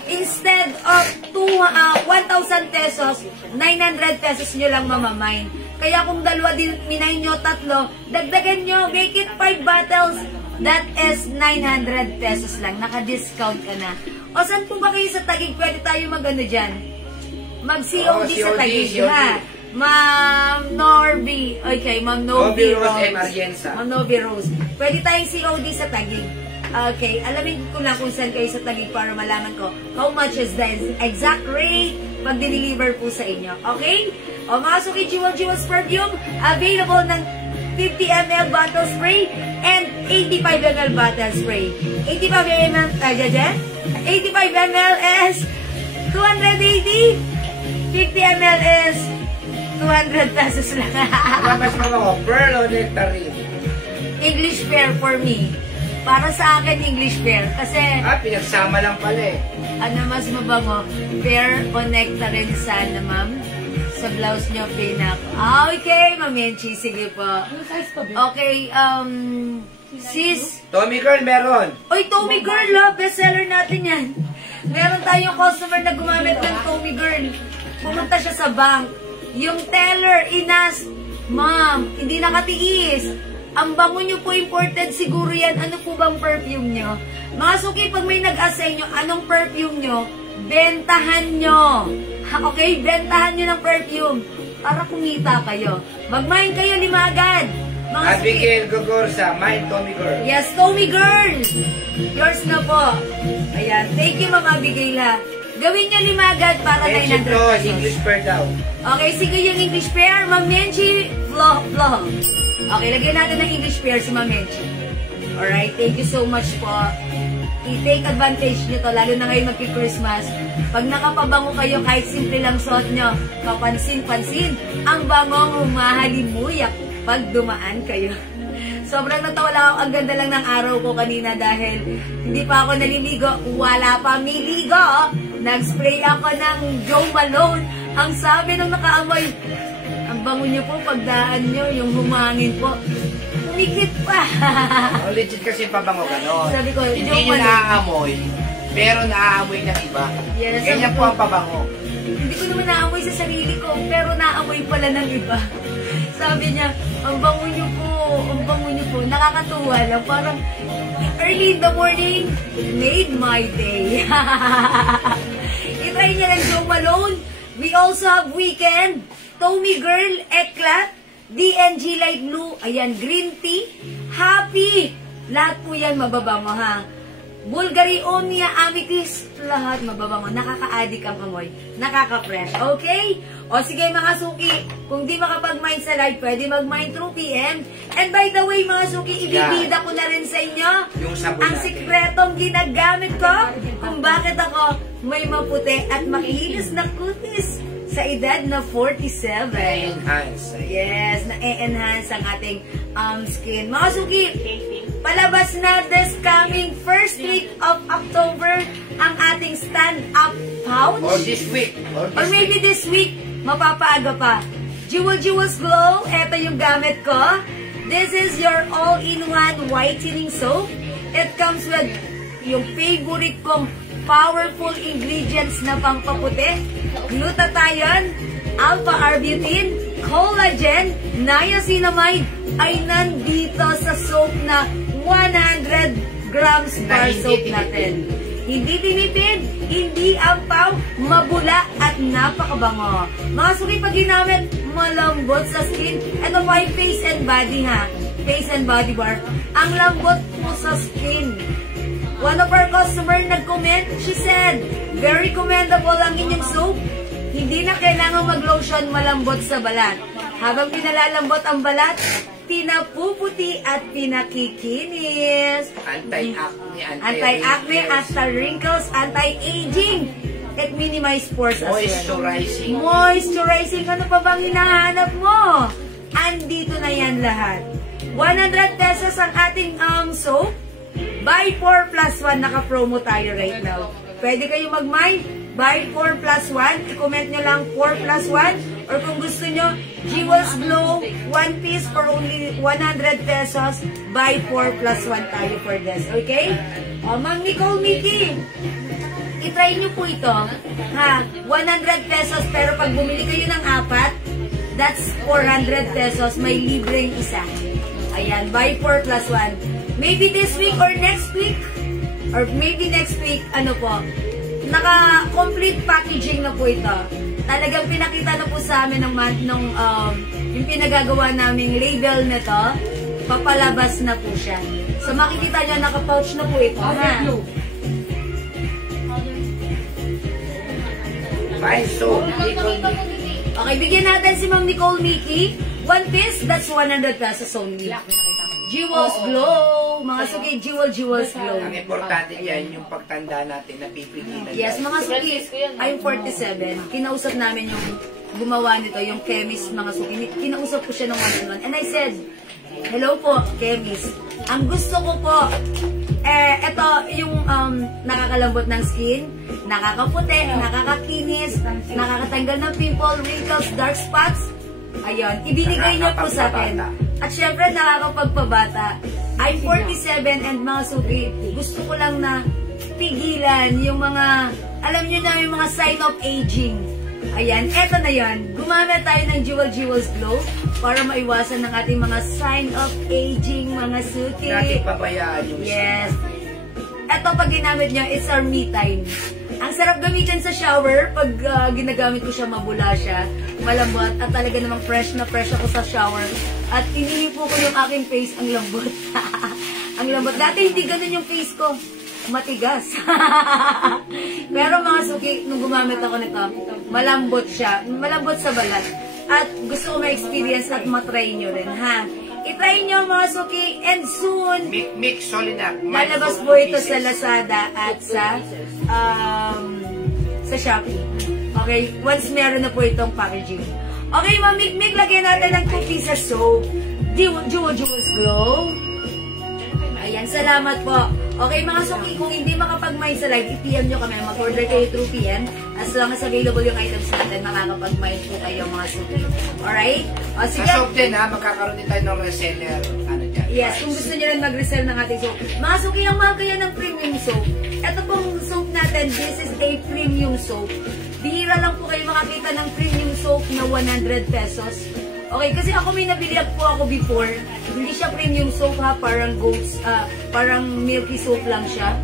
instead of 1,000 pesos, 900 pesos nyo lang mamamain. Kaya kung 2 din minay nyo, 3, dagdagan nyo, make it 5 bottles, that is 900 pesos lang. Naka-discount ka na. O saan po ba kayo sa Taguig? Pwede tayo mag-ano dyan? Mag-COD sa Taguig, ha? Ma'am Norby. Okay, Ma'am Noby Rose. Ma'am Noby Rose. Pwede tayong COD sa Taguig. Okay, alamin ko lang kung saan kayo sa Taguig para malaman ko how much is the exact rate pag deliver po sa inyo. Okay? O mga suki, Jewels perfume, available ng 50 ml bottle spray and 85 ml bottle spray. 85 ml, 85 ml is 280, 50 ml is 200 pesos lang. Mas mga pearl o nectarine? English pear for me. Para sa akin, English pear. Kasi, pinagsama lang pala eh. ano mas mabango? Pear o nectarine sana, ma'am? Sa blouse nyo, pinak. Okay, Ma'am Menchi. Sige po. Okay, sis. Tommy Girl, meron. Oy, Tommy Girl, bestseller natin yan. Meron tayong customer na gumamit ng Tommy Girl. Pumunta siya sa bank. Yung teller, inas, ma'am, hindi nakatiis. Ang bango nyo po imported, siguro yan. Ano po bang perfume nyo? Mga suki, pag may nag-asay nyo, anong perfume nyo? Bentahan nyo. Okay, bentahan nyo ng perfume. Para kumita kayo. Mag-mine kayo, 5 agad. Mga Abigail Gogorza, mine Tommy Girl. Yes, Tommy Girl. Yours na po. Ayan, thank you, Ma'am Abigail ha. Gawin nyo 5 agad para 900 pesos. English pear daw. Okay, sige yung English pear. Ma'am Menchi, flow. Okay, lagyan natin ng English pear si Ma'am Menchi. Alright, thank you so much po. I-take advantage nyo to, lalo na ngayon magki-Christmas. Pag nakapabango kayo, kahit simple lang suot nyo, kapansin-pansin, ang bangong humahalimuyak pag dumaan kayo. Sobrang natawa lang ako, ang ganda lang ng araw ko kanina dahil hindi pa ako naliligo, wala pa miligo. Nag-spray ako ng Joe Malone. Ang sabi nung nakaamoy, ang bango nyo po, pagdaan nyo, yung humangin po, umikit pa. Legit kasi pabango ganon. Sabi ko, hindi nyo naaamoy, pero naaamoy ng iba. Yes, ganyan po ang pabango. Hindi ko naman naamoy sa sarili ko, pero naamoy pala ng iba. Sabi niya, ang bango nyo po, nakakatuwa lang. Parang early in the morning, made my day. I-try niya lang Joe Malone. We also have Weekend, Tommy Girl, Eclat, D&G Light Blue, ayan, Green Tea, Happy. Lahat po yan mababango ha. Bulgari Omnia, Amethyst, lahat mababango. Nakaka-addict ang amoy. Nakaka-fresh. Okay? O sige mga suki, kung di makapag-mine sa live, pwede mag-mine through PM. And by the way mga suki, ibibida ko na rin sa inyo ang sikretong ginagamit ko kung bakit ako may maputi at makihilis na kutis sa edad na 47. Na-enhance. Yes, na-enhance ang ating skin. Mga suki, palabas na this coming first week of October ang ating stand-up pouch. Or this week. Or maybe this week, mapapaaga pa. Jewels Glow, eto yung gamit ko. This is your all-in-one whitening soap. It comes with yung favorite kong powerful ingredients na pangpaputi. Glutathione, alpha-arbutin, collagen, niacinamide ay nandito sa soap na 100 grams per soap natin. Hindi tinipid, hindi ampaw, mabula at napakabango. Mga suki pag ginamit, malambot sa skin. Ito po ay face and body ha. Face and body bar. Ang lambot mo sa skin. One of our customer nag-comment, she said, very commendable ang inyong soap. Hindi na kailangan mag-lotion, malambot sa balat. Habang pinalalambot ang balat, pinapuputi at pinakikinis. Anti-acne, anti-wrinkles, anti-aging. It minimize pores as well. moisturizing. Moisturizing. Ano pa bang hinahanap mo? Andito na yan lahat. 100 pesos ang ating soap. Buy 4 plus 1. Naka-promo tayo right now. Pwede kayo mag-mine. Buy 4 plus 1. I-comment nyo lang 4 plus 1. Or kung gusto nyo, Jewels Glow, 1 piece for only 100 pesos. Buy 4 plus 1 tayo for this. Okay? Ma'am Nicole Mickey, itry nyo po ito. Ha? 100 pesos. Pero pag bumili kayo ng 4, that's 400 pesos. May libreng isa. Ayan. Buy 4 plus 1. Maybe this week or next week. Or maybe next week, ano po, naka-complete packaging na po ito. Talagang pinakita na po sa amin yung pinagagawa naming label nito, papalabas na po siya. So makikita nyo, naka-pouch na po ito. Ha? Fine soap. Okay, bigyan natin si Ma'am Nicole Mickey. 1 piece, that's 100 pesos only. Jewels Glow. Mga suki, Jewels Glow. Ang importante yan, yung pagtanda natin, napipigilan. Yes, mga suki, I'm 47. Kinausap namin yung gumawa nito, yung chemist, mga suki. Kinausap ko siya ng one-on-one. And I said, hello po, chemist. Ang gusto ko po, ito yung nakakalambot ng skin, nakakaputi, nakakakinis, nakakatanggal ng pimple, wrinkles, dark spots. Ayun, ibinigay niyo po sa akin. At syempre, nakakapagpabata. I'm 47 and mga suki, gusto ko lang na pigilan yung mga, alam niyo na yung mga sign of aging. Ayan, eto na yan. Gumamit tayo ng Jewels Glow para maiwasan ng ating mga sign of aging, mga suki. Natin pabayaan yung yes. Eto pag ginamit nyo, it's our me time. Ang sarap gamitin sa shower. Pag ginagamit ko siya, mabula siya, malambot, at talaga namang fresh na fresh ako sa shower. At inihipo ko yung aking face, ang lambot. Ang lambot. Dati hindi ganun yung face ko. Matigas. Pero mga suki, nung gumamit ako nito, malambot siya. Malambot sa balat. At gusto ko ma-experience at matry nyo rin, ha? I-try nyo mga suki, and soon, Mix Solinak. lalabas po ito sa Lazada at sa Shopee. Okay, once meron na po itong packaging. Okay, mamig-mig, lagyan natin ng 2 pieces soap. Jewels Glow. Ayan, salamat po. Okay, mga suki, kung hindi makapag-mine sa live, i-PM nyo kami. Mag-order kayo through PM. As long as available yung items natin, makakapag-mine po kayo, mga suki. Alright? O, sige. Sa soap din, ha? Magkakaroon din tayo ng reseller. Ano dyan? Yes, kung gusto nyo rin mag-resell ng ating soap. Mga suki, ang mahal kaya ng premium soap. Ito pong soap natin, this is a premium soap. Bihira lang po kayo makakita ng premium soap na 100 pesos. Okay, kasi ako may nabili po ako before. Hindi siya premium soap ha, parang goats, parang milky soap lang siya.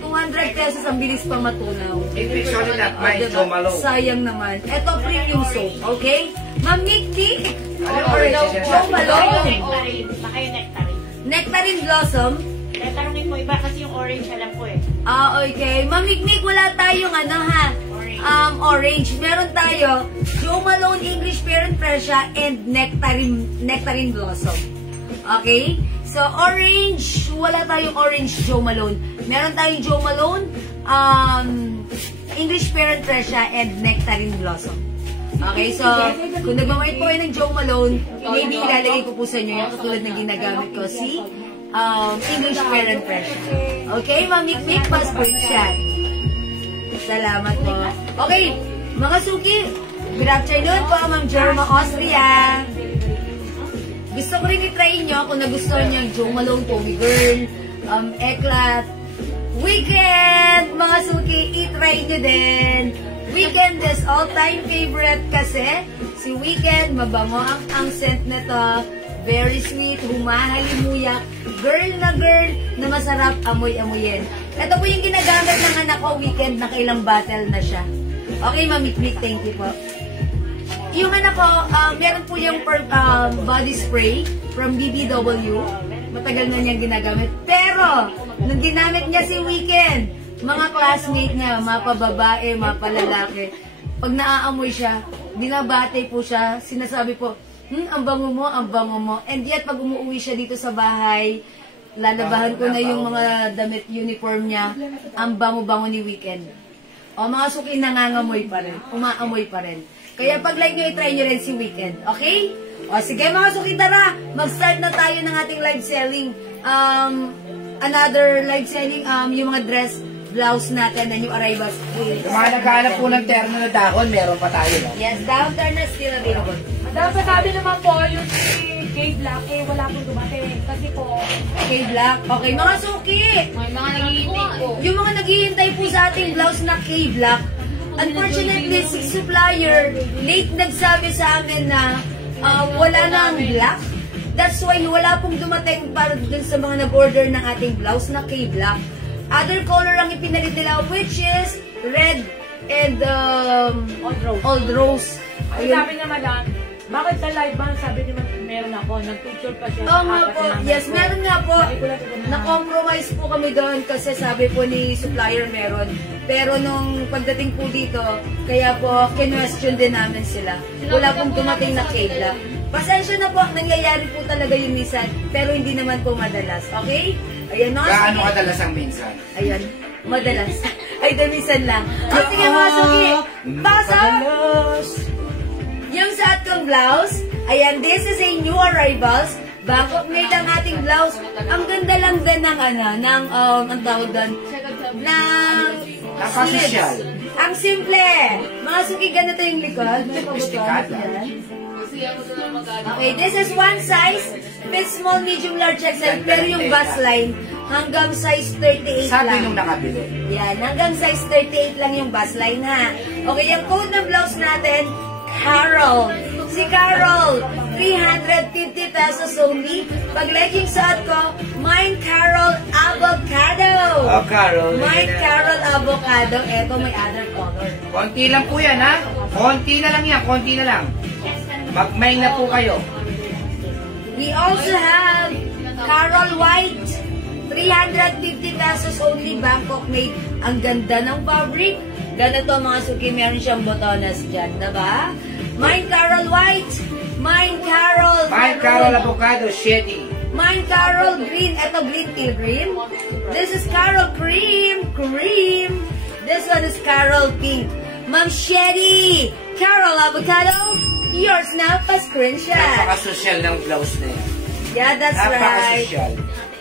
200 pesos ang bilis pang matunaw. Mix Solinak, may Diba? Jomalo. Sayang naman. Ito premium soap, okay? Ma'am Nikki, Ano or orange siya? Jomalo. Nectarine. Baka yung nectarine. Nectarine Blossom. Tatanungin mo iba kasi yung orange alam ko eh. Okay. Ma'am Nikki, wala tayong ano ha, orange. Meron tayo Jo Malone English Pear and Fresha and Nectarine Blossom. Okay? So, orange, wala tayong orange Jo Malone. Meron tayong Jo Malone, English Pear and Fresha and Nectarine Blossom. Okay, so, kung nagmamahit po kayo ng Jo Malone, maybe ilalagay ko po sa inyo yung katulad ng ginagamit ko, si English Pear and Fresha. Okay, mamik-mik, mas po siya. Salamat po. Okay, mga suki, Good afternoon po, Ma'am Jerma Austria. Gusto ko rin i-try nyo kung nagustuhan nyo yung Joe Malone, Tommy Girl, Eklat, Weekend, mga suki, i-try nyo din. Weekend is all-time favorite kasi si Weekend, mabango ang scent nito. Very sweet, humahalimuyak, girl na masarap amoy-amoyin. Ito po yung ginagamit ng anak ko, Weekend, nakailang bottle na siya. Okay, Ma'am Mikmik, thank you po. Yung anak ko, meron po yung body spray from BBW. Matagal na niyang ginagamit. Pero, nung ginamit niya si Weekend, mga classmate niya, mga pababae, mga palalaki, pag naaamoy siya, binabate po siya, sinasabi po, ang bango mo, ang bango mo. And yet, pag umuwi siya dito sa bahay, lalabahan ko na yung mga damit uniform niya, ang bango-bango ni Weekend. O, mga suki, nangangamoy pa rin, umaamoy pa rin. Kaya pag like nyo, i-try nyo rin si Weekend. Okay? O, sige mga suki, tara, mag-start na tayo ng ating live selling. Another live selling, yung mga dress, blouse natin na yung arrivals. Yung mga naghahanap po ng terno na dahon, meron pa tayo. No? Yes, down turner still available. Dapat sabi naman po, yung si K-Black, wala pong dumating. Kasi po, K-Black. Okay, mga suki. may mga naghihintay po. Yung mga naghihintay po sa ating blouse na K-Black, unfortunately, si supplier, late nagsabi sa amin na wala na ang black. That's why wala pong dumating para dun sa mga nag-order ng ating blouse na K-Black. Other color ang ipinalit nila, which is red and old rose. Ay, sabi naman lang, bakit sa live band, sabi naman, meron ako, nag-picture pa siya. Oo nga po, yes, meron nga po. Na-compromise po kami doon kasi sabi po ni supplier meron. Pero nung pagdating po dito, kaya po, kinwestiyon din namin sila. Wala pong dumating na K-Black. Pasensya na po, nangyayari po talaga yung minsan, pero hindi naman po madalas, okay? Ayan, mga Gaano suki. kadalas ang minsan? Ayan, madalas. Ay, damisan lang. O, sige mga suki, pasok! Yung sa atong blouse, ayan, this is a new arrivals. Bangkok made ang ating blouse. Ang ganda lang din ng ang tawag doon, ng Nakasosyal. sleeves. Ang simple. Mga suki, ganito yung likod. May Sophisticated. pabutuan. Okay, this is one size. Fit small, medium, large, XL. Pero yung bust line, hanggang size 38 Sabi lang. nung nakabili. Yan, hanggang size 38 lang yung bust line, ha. Okay, yung code ng blouse natin, Carol. Si Carol, 350 pesos only. Pag legging suot ko, mine Carol Avocado. Oh, Carol. Mine Carol Avocado. Eto, may other color. Konti lang po yan, ha? Konti na lang yan, konti na lang. Magmain na po kayo. We also have Carol White. 350 pesos only, Bangkok made. Ang ganda ng fabric. Ganito mga suki, meron siyang botonas dyan, diba? Mine Carol White. Mine Carol Mine Carol Avocado, shady. Mine Carol Green. Ito green tea green. This is Carol Cream. Cream. This one is Carol Pink. Ma'am Shetty. Carol Avocado. Yours now pa screenshot. Napaka-social ng blouse na yan. Yeah, that's right. Napaka-social.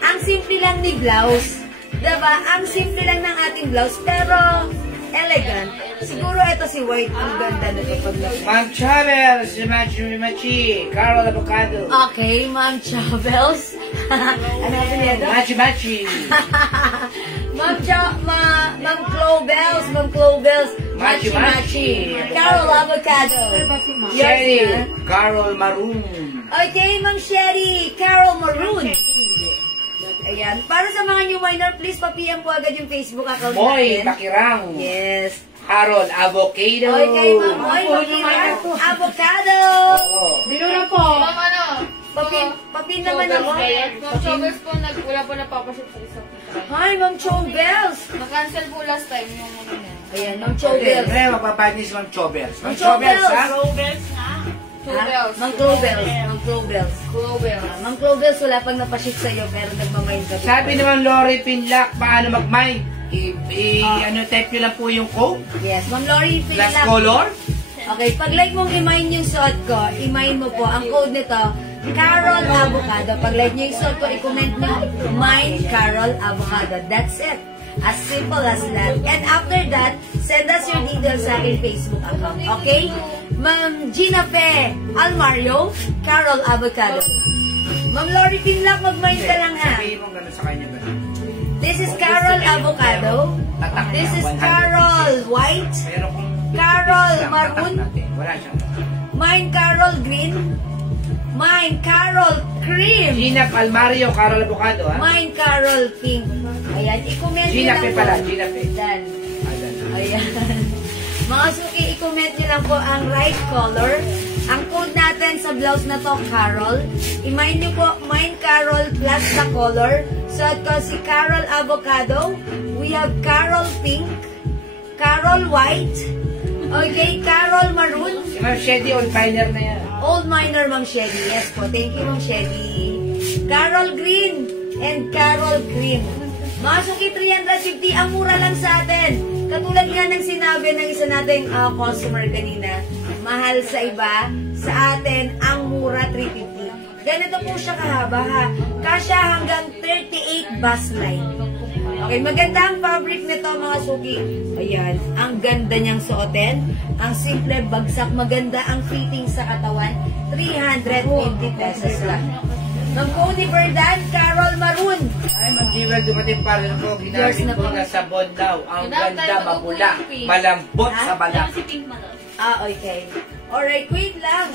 Ang simple lang ni blouse. Diba? Ang simple lang ng ating blouse. Pero, elegant. Siguro ito si White. Ang ganda na ito pag Ma'am Chabel, si Machi, Carol Avocado. Okay, Ma'am Chavels. Ano ba niya ito? Machi. Ma'am Clovels. Ma'am Clovels. Machi. Carol Avocado. Sherry, Yes, Carol Maroon. okay, Ma'am Sherry. Carol Maroon. Ayan. Para sa mga new miner, please pa-PM po agad yung Facebook account Moy, natin. Takirang. Yes. Carol Avocado. Okay, Ma'am Moy, Makirang. Avocado. Oo. Binura po. Ma'am, ano? Papin naman ako. Ma'am Chobels po, wala po napapasok sa isang Hi, Ma'am Chobels. Na-cancel po last time yung ano niya. Ayan, Ma'am Okay, Chobels. ngayon magpapanis Ma'am Chobels. Ma'am Ma'am Chobels. Chobels, ha? Robels nga. Chobels. Ma'am Clovels. Ma'am Clovels. Global. Ma'am Clovels, wala pang napaship sa'yo, pero nagmamind ka. Sabi naman Lori Pinlock, paano mag-mine? Ano, type nyo lang po yung code? Yes, Ma'am Lori, Plus pinilak. color? Okay, pag like mong i-mine yung suot ko, i-mine mo po. Ang code nito, Carol Avocado. Pag like nyo yung suot ko, i-comment nyo, mine Carol Avocado. That's it. As simple as that. And after that, send us your details sa aking Facebook account. Okay? Ma'am Gina Fe Almario, Carol Avocado. Ma'am Lori Pinlock, mag-mind ka lang ha. Sabihin mo gano'n sa kanya ba? This is Carol Avocado. This is Carol White. Pero kung Carol lang, Maroon. tatak natin, wala siyang Mine Carol Green. Mine Carol Cream. Gina Palmario, Carol Avocado, ha? Mine Carol Pink. Ayan, i-comment nyo Gina lang Pe po. pala, Gina Pe. Dan. Ayan. Ayan. Mga suki, i-comment nyo lang po ang right color. Ang code natin sa blouse na to, Carol. I-mind nyo po, Mine Carol plus the color. So, ito si Carol Avocado. We have Carol Pink. Carol White. Okay, Carol Maroon. Si Ma'am Shady, old finer na yan. Old Miner, Ma'am Shady. Yes po. Thank you, Ma'am Shady. Carol Green and Carol Cream. Mga suki, 350. Ang mura lang sa atin. Katulad nga ng sinabi ng isa nating customer kanina. Mahal sa iba. Sa atin, ang mura, 350. Ganito po siya kahaba ha. Kasya hanggang 38 bus line. Okay, maganda ang fabric nito mga suki. Ayan, ang ganda niyang suotin. Ang simple, bagsak, maganda ang fitting sa katawan. 350 pesos lang. Ng Cody Verdan, Carol Maroon. Ay, mag-jewel, dumating pa rin ko. Yours Ginamit na ko po. na sabon daw. Ang ganda, mabula, malambot Ha? sa balat. Okay. Alright, wait lang.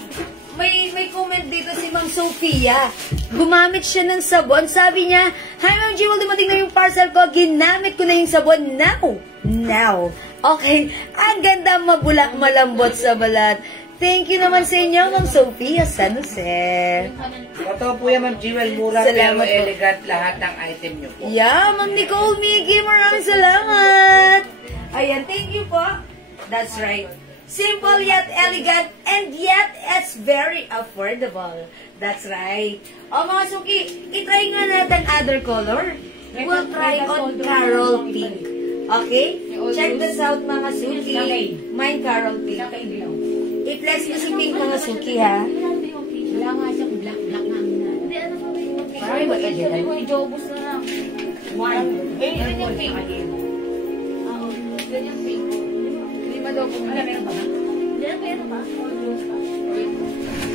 May comment dito si Ma'am Sophia. Gumamit siya ng sabon. Sabi niya, "Hi Ma'am Jewel, dumating na yung parcel ko. Ginamit ko na yung sabon now. Okay. Ang ganda, mabula, malambot sa balat. Thank you naman sa inyo, Ma'am Sophia San Jose. Totoo po yan, Ma'am Jewel. Mura Salamat pero po. elegant lahat ng item niyo po. Yeah, Ma'am Nicole Miggy, maraming salamat. Ayan, thank you po. That's right. Simple yet elegant and yet it's very affordable. That's right. O mga suki, itry nga natin other color. We'll try on Carol Pink. Okay? Check this out mga suki. Mine Carol Pink. I-flex mo si Pink mga suki ha. Wala nga siyang black nga. Hindi, ano pa rin yung pink? Ay, wala dyan. Ay, jobos na lang. Wine. Ganyan yung pink. Oo, ganyan yung pink. Ano, meron ba? Ganyan meron ba? All rose pa.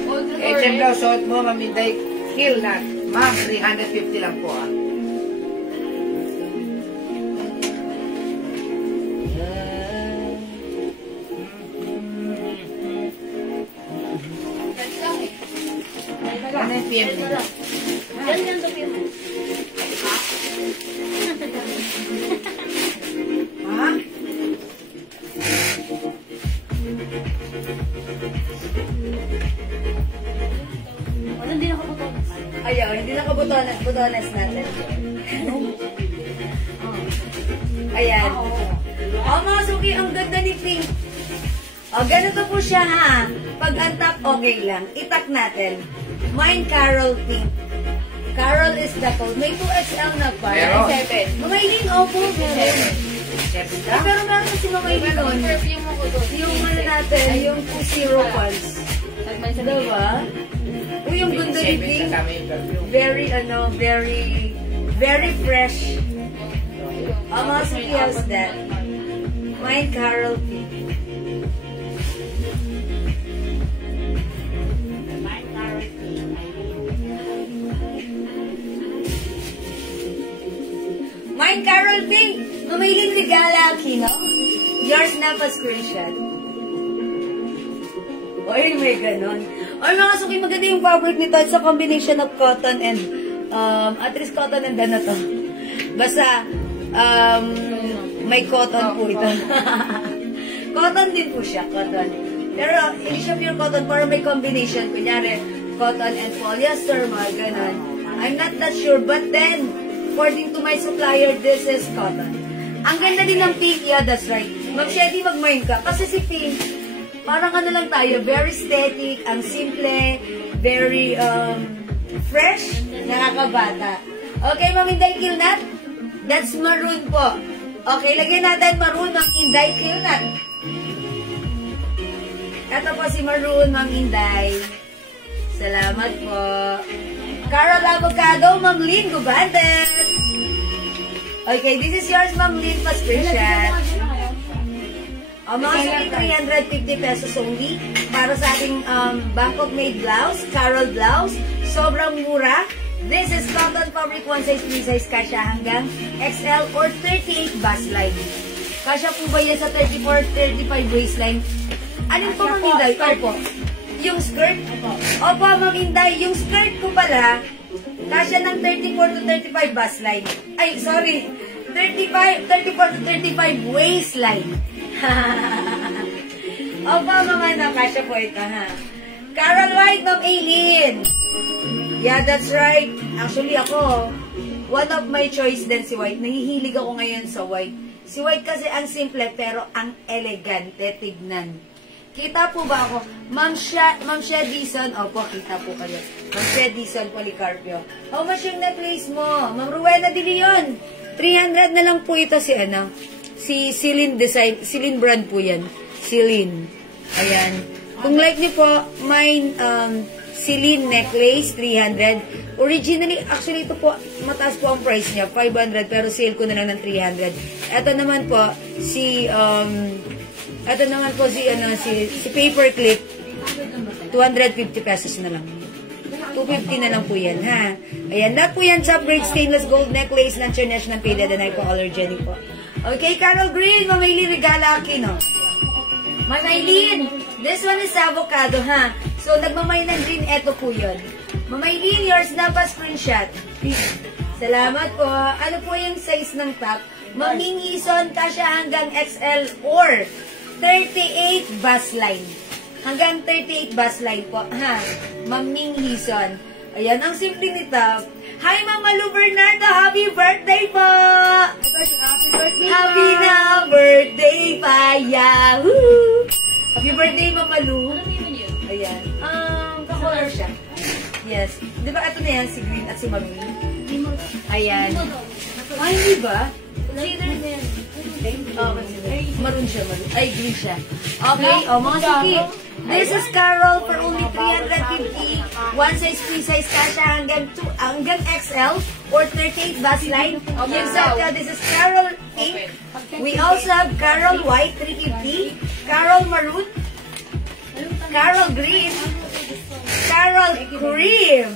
All rose. HM daw, suot mo, Maminday, kill na. Ma'am, 350 lang po, ha. Ano yung PM mo? Ganyan to pink. Ha? Wala, hindi nakabutonas. Ayaw, hindi na kabutonas natin. Ayan. O mga suki, ang ganda ni Pink. O, ganito po siya ha. Pag untap, okay lang. Itak natin. Mine Carol Pink. Carol is the code. May 2XL na pa. Meron. 7. Mamaylin, opo. Meron. 7 ka? Pero meron kasi mamaylin doon. Perfume mo ko doon. Yung ano natin, yung 201. Nagman sa Diba? Uy, yung ganda ni 7 Pink. kasama yung perfume. Very fresh. Mga suki, how's that? Mine Carol Pink. Mine Carol Pink. Mamaylin Ligala Aquino. Yours na pa screenshot. Oy, may ganon. Oy, mga suki, maganda yung fabric nito. It's a combination of cotton and, at least cotton and ano to. Basta, may cotton po ito. Cotton din po siya, cotton. Pero, hindi siya pure cotton, para may combination. Kunyari, cotton and polyester, mga ganon. I'm not that sure, but then, according to my supplier, this is cotton. Ang ganda din ng Pink, yeah, that's right. Mag-shady, mag-mind ka. Kasi si Pink, parang ano lang tayo, very static, ang simple, very fresh, nakakabata. Okay, Ma'am Inday Kilnat? That's maroon po. Okay, lagyan natin maroon, Ma'am Inday Kilnat. Ito po si maroon, Ma'am Inday. Salamat po. Carol Avocado, Ma'am Lynn Gubantes. Okay, this is yours, Ma'am Lynn Patricia. Mga suki, 350 pesos only para sa ating Bangkok made blouse, Carol blouse. Sobrang mura. This is cotton fabric, one size, free size, kasya hanggang XL or 38 bust line. Kasya po ba yan sa 34, 35 waistline? Anong po, Ma'am Inday? Opo. Yung skirt? Opo, Ma'am Inday. Yung skirt ko pala, kasya ng 34 to 35 bust line. Ay, sorry. 34 to 35 waistline. Opo, mga na, kasya po ito, ha? Carol White, Ma'am Aileen. Yeah, that's right. Actually, ako, one of my choice din si White. Nahihilig ako ngayon sa White. Si White kasi ang simple pero ang elegante tignan. Kita po ba ako? Ma'am Shedison. Opo, kita po kayo. Ma'am Shedison Policarpio. How much yung necklace mo? Ma'am Rowena De Leon. 300 na lang po ito si ano. Si Celine Design. Celine brand po yan. Celine. Ayan. Kung like niyo po, may Celine necklace, 300. Originally, actually ito po, mataas po ang price niya, 500, pero sale ko na lang ng 300. Ito naman po, si paperclip, 250 pesos na lang. 250 na lang po yan, ha? Ayan, lahat po yan, top grade stainless gold necklace ng International Pale and hypoallergenic po. Okay, Carol Green, Mamaylin Regala Aquino. Mamaylin, this one is avocado, ha? So, nagmamay ng green, eto po yun. Mamaylin, yours na pa screenshot. Salamat po. Ano po yung size ng top? Maming Hison, kasya hanggang XL or 38 bust line. Hanggang 38 bust line po, ha? Maming Hison. Ayan, ang simple nito. Hi, Mama Lu Bernardo! Happy birthday po! Happy na birthday pa! Yahoo! Happy birthday, Mama Lu! Ayan. Kakolor siya. Yes. Di ba ito na yan, si Green at si Mami? Ayan. Ay, hindi ba? Maroon siya, maroon. Ay, green siya. Okay, mga suki. This is Carol for only 350. One size, free size, kasha hanggang XL or 38 bust line. Yung Satya, this is Carol Pink. We also have Carol White, 350. Carol Maroon. Carol Green, Carol Cream,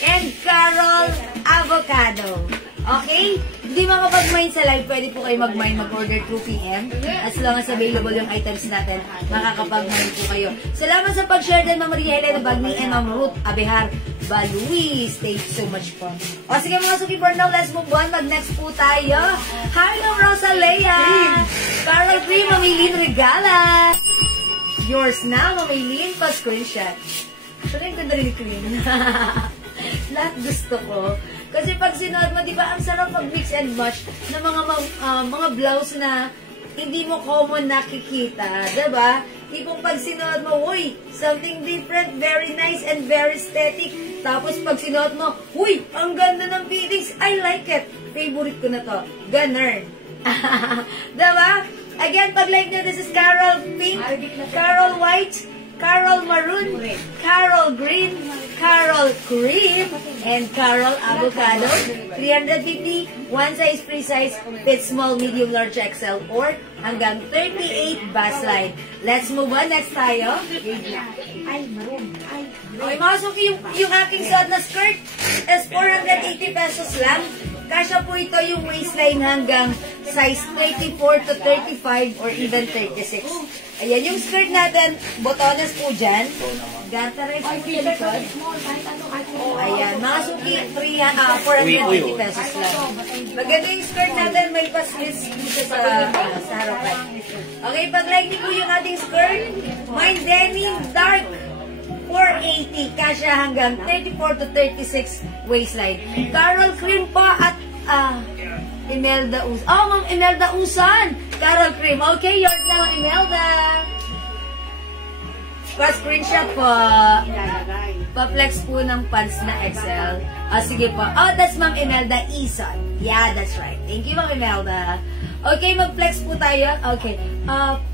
and Carol Avocado. Okay? Hindi makapag-mine sa live, pwede po kayo mag-mine, mag-order 2 p.m. As long as available yung items natin, makakapag-mine po kayo. Salamat sa pag-share din, Ma'am Maria Helena Bagni and Ma'am Ruth Abehar Baluis. Thank you so much po. O sige mga suki, for now, let's move on. Mag-next po tayo. Hi, Ma'am Rosalea. Carol Cream, Ma'am Regala. Yours na, Mamaylin, pa-screenshot. Actually, ang ganda rin clean. Lahat gusto ko. Kasi pag sinuot mo, di ba, ang sarap mag-mix and match ng mga blouse na hindi mo common nakikita. Diba? Tipong pag sinuot mo, uy, something different, very nice, and very aesthetic. Tapos pag sinuot mo, uy, ang ganda ng fittings, I like it. Favorite ko na to. Ganun. Diba? Again, pag-like nyo, this is Carol Pink, Carol White, Carol Maroon, Carol Green, Carol Cream, and Carol Avocado. 350, one size, free size, fit small, medium, large, XL, or hanggang 38 bust line. Let's move on. Next tayo. Okay, mga suki, yung aking suot na skirt is 480 pesos lang. Kasya po ito yung waistline hanggang size 34 to 35 or even 36. Ayan, yung skirt natin, botones po dyan. Gantares po yung likod. Ayan, mga suki, 480 pesos lang. Maganda yung skirt natin, may pa-slits dito sa harapan. Okay, pag-like niyo po yung ating skirt, may denim dark 480, kasya hanggang 34 to 36 waistline. Carol Cream pa at Imelda Usan. Oh, Ma'am Imelda Usan! Carol Cream. Okay, yours na, Ma'am Imelda. Pa-screenshot po. Pa-flex po ng pants na XL. Sige po. Oh, that's Ma'am Imelda Isan. Yeah, that's right. Thank you, Ma'am Imelda. Okay, mag-flex po tayo. Okay.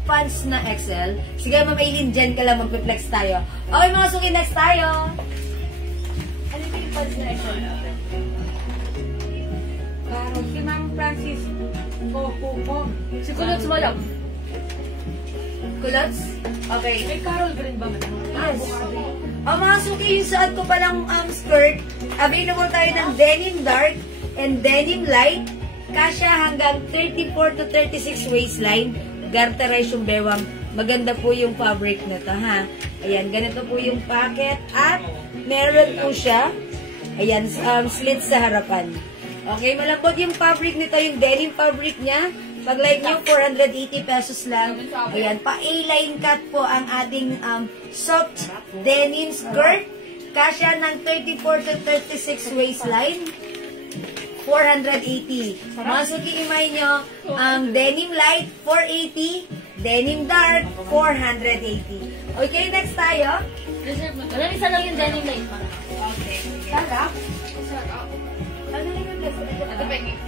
Pants na XL. Sige, Ma'am Aileen, dyan ka lang mag-flex tayo. Okay, mga suki, next tayo. Ano yung pants na XL? Si Ma'am Francis. Si Kulot Smalak. Culottes? Okay. May Carol Green ba man? Yes. Mga suki, yung suot ko palang skirt, available tayo ng denim dark and denim light. Kasya hanggang 34 to 36 waistline. Garterize yung bewang. Maganda po yung fabric na to, ha? Ayan, ganito po yung packet. At meron po siya, ayan, slit sa harapan. Okay, malambot yung fabric nito, yung denim fabric niya. Pag like nyo, 480 pesos lang. Ayan, pa-A-line cut po ang ating soft denim skirt. Kasya ng 34 to 36 waistline. 480. Mga suki, imay nyo, denim light, 480. Denim dark, 480. Okay, next tayo. Wala, isa lang yung denim light. Okay. Sarap. Ano lang yung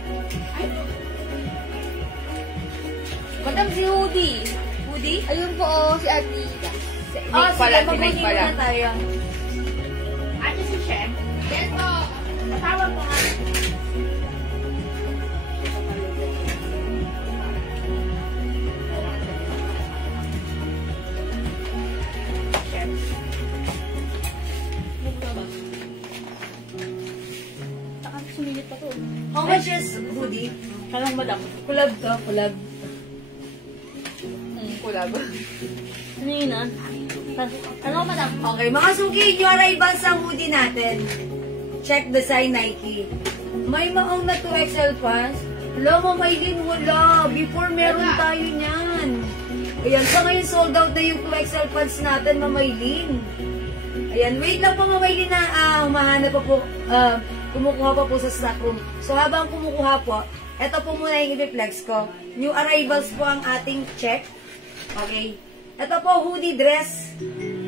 Madam, si Hoodie. Hoodie? Ayun po, si Ate. Oh, sige, mag-hoodie muna tayo. Ate si Shem. Yes po. Matawag ko nga. Sumilit pa to. How much is hoodie? Kanang madam. Kulab to, kulab. Kulab. Ano yun ah? Ano madam? Okay, mga suki, yung arrivals ang hoodie natin. Check the sign Nike. May maong na 2XL pants. Wala, mamaylin, wala. Before meron tayo niyan. Ayan, sa ngayon sold out na yung 2XL pants natin, mamaylin. Ayan, wait lang po mamaylin na humahanap pa po, kumukuha pa po sa stock room. So habang kumukuha po, ito po muna yung i-reflex ko. New arrivals po ang ating check. Okay. Ito po, hoodie dress.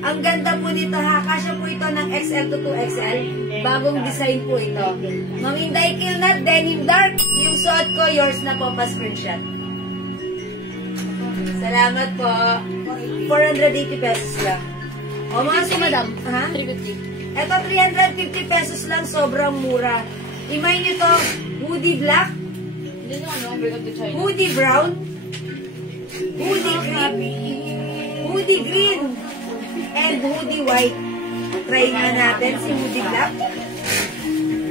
Ang ganda po nito ha. Kasya po ito ng XL to 2XL. Bagong design po ito. Ma'am Inday Kilnat, denim dark. Yung suot ko, yours na po, pa-screenshot. Salamat po. 480 pesos lang. O mga sumadam. Ha? 350. Ito, 350 pesos lang. Sobrang mura. Imay nyo to, hoodie black, Hindi nyo ano, break of the China. hoodie brown, hoodie green, hoodie green, and hoodie white. Try nga natin si hoodie black.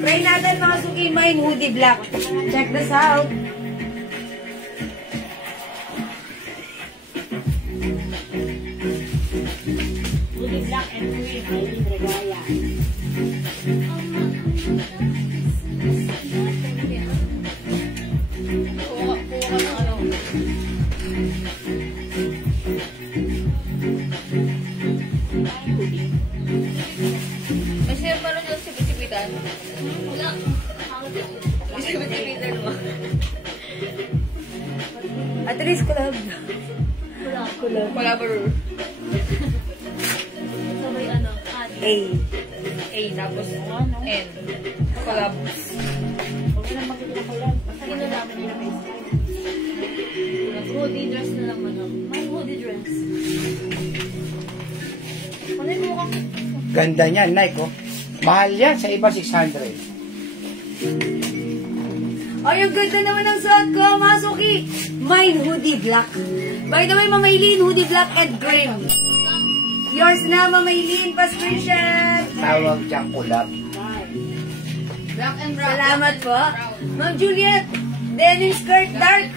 Try natin mga suki, may hoodie black. Check this out. Hoodie black and green. Aileen Regaya. Kuha ng ano. May share pa rin yung sipit-sipitan. Wala. May sipit-sipitan mo. At least kulab. Kulab. Wala ba rin? So may ano, A. A tapos N. Collab. huwag na makikita ko lang. Basta ginalaman nila may style. Hoodie dress na lang madam. May hoodie dress. Ano yung mukhang Ganda niyan, Nike, oh. Mahal yan, sa iba 600. Ay, ang ganda naman ng suot ko, Masuki. Mine, hoodie black. By the way, Mamaylin, hoodie black and green. Yours na, Mamaylin, pa-screenshot. Tawag dyan, kulab. Black and brown. Salamat po. Ma'am Juliet, denim skirt, dark.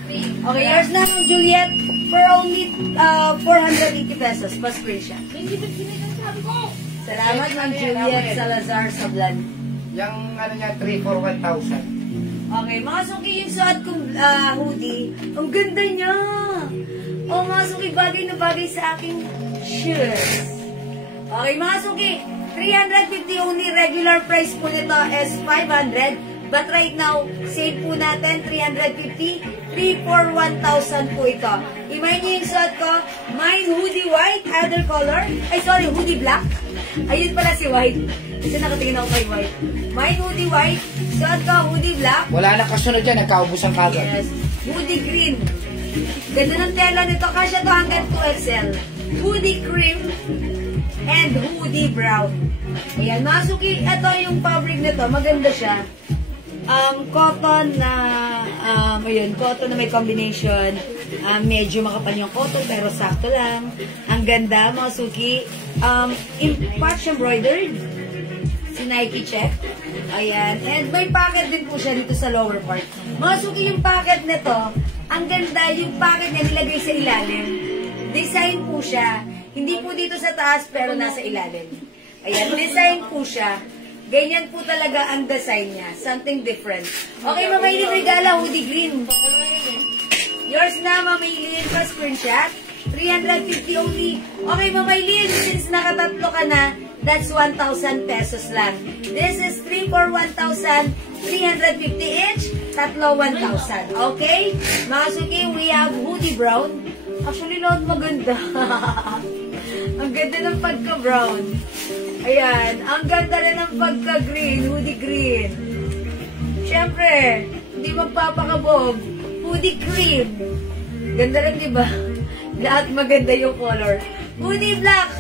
Okay, yours na, Ma'am Juliet, for only 480 pesos, pa-screenshot. Salamat, Ma'am Juliet Salazar Sablan. Yung ano niya, 3 for 1,000. Okay, mga suki, yung suot kong hoodie, ang ganda niya. O mga suki, bagay na bagay sa aking shoes. Okay, mga suki, 350 only. Regular price po nito is 500. But right now, sale po natin, 350. 3 for 1,000 po ito. Imay niyo yung suot ko. Mine, hoodie white, other color. Ay, sorry, hoodie black. Ayun pala si white. Kasi nakatingin ako kay white. Mine, hoodie white. Suot ko, hoodie black. Wala na kasunod yan, nagkaubusan kagad. Yes. Hoodie green. Ganda ng tela nito. Kasya to hanggang 2XL. Hoodie cream and hoodie brown. Ayan, Masuki. Ito yung fabric nito. Maganda siya. Cotton na, cotton na may combination. Medyo makapal yung cotton, pero sakto lang. Ang ganda, mga suki. Patch embroidered. Si Nike check. Ayan. And may pocket din po siya dito sa lower part. Mga suki, yung pocket nito, ang ganda, yung pocket niya nilagay sa ilalim. Design po siya. Hindi po dito sa taas, pero nasa ilalim. Ayan, design po siya. Ganyan po talaga ang design niya. Something different. Okay, Mamaylin, regala, hoodie green. Yours na, Mamaylin, pa screenshot. 350 only. Okay, Mamaylin, since nakatatlo ka na, that's 1,000 pesos lang. This is 3 for 1,000, 350 each, tatlo 1,000. Okay? Mga suki, we have hoodie brown. Actually, lahat maganda. Ang ganda ng pagka-brown. Ayan. Ang ganda rin ng pagka-green. Hoodie green. Siyempre, hindi magpapakabog. Hoodie cream. Ganda rin, di ba? Lahat maganda yung color. Hoodie black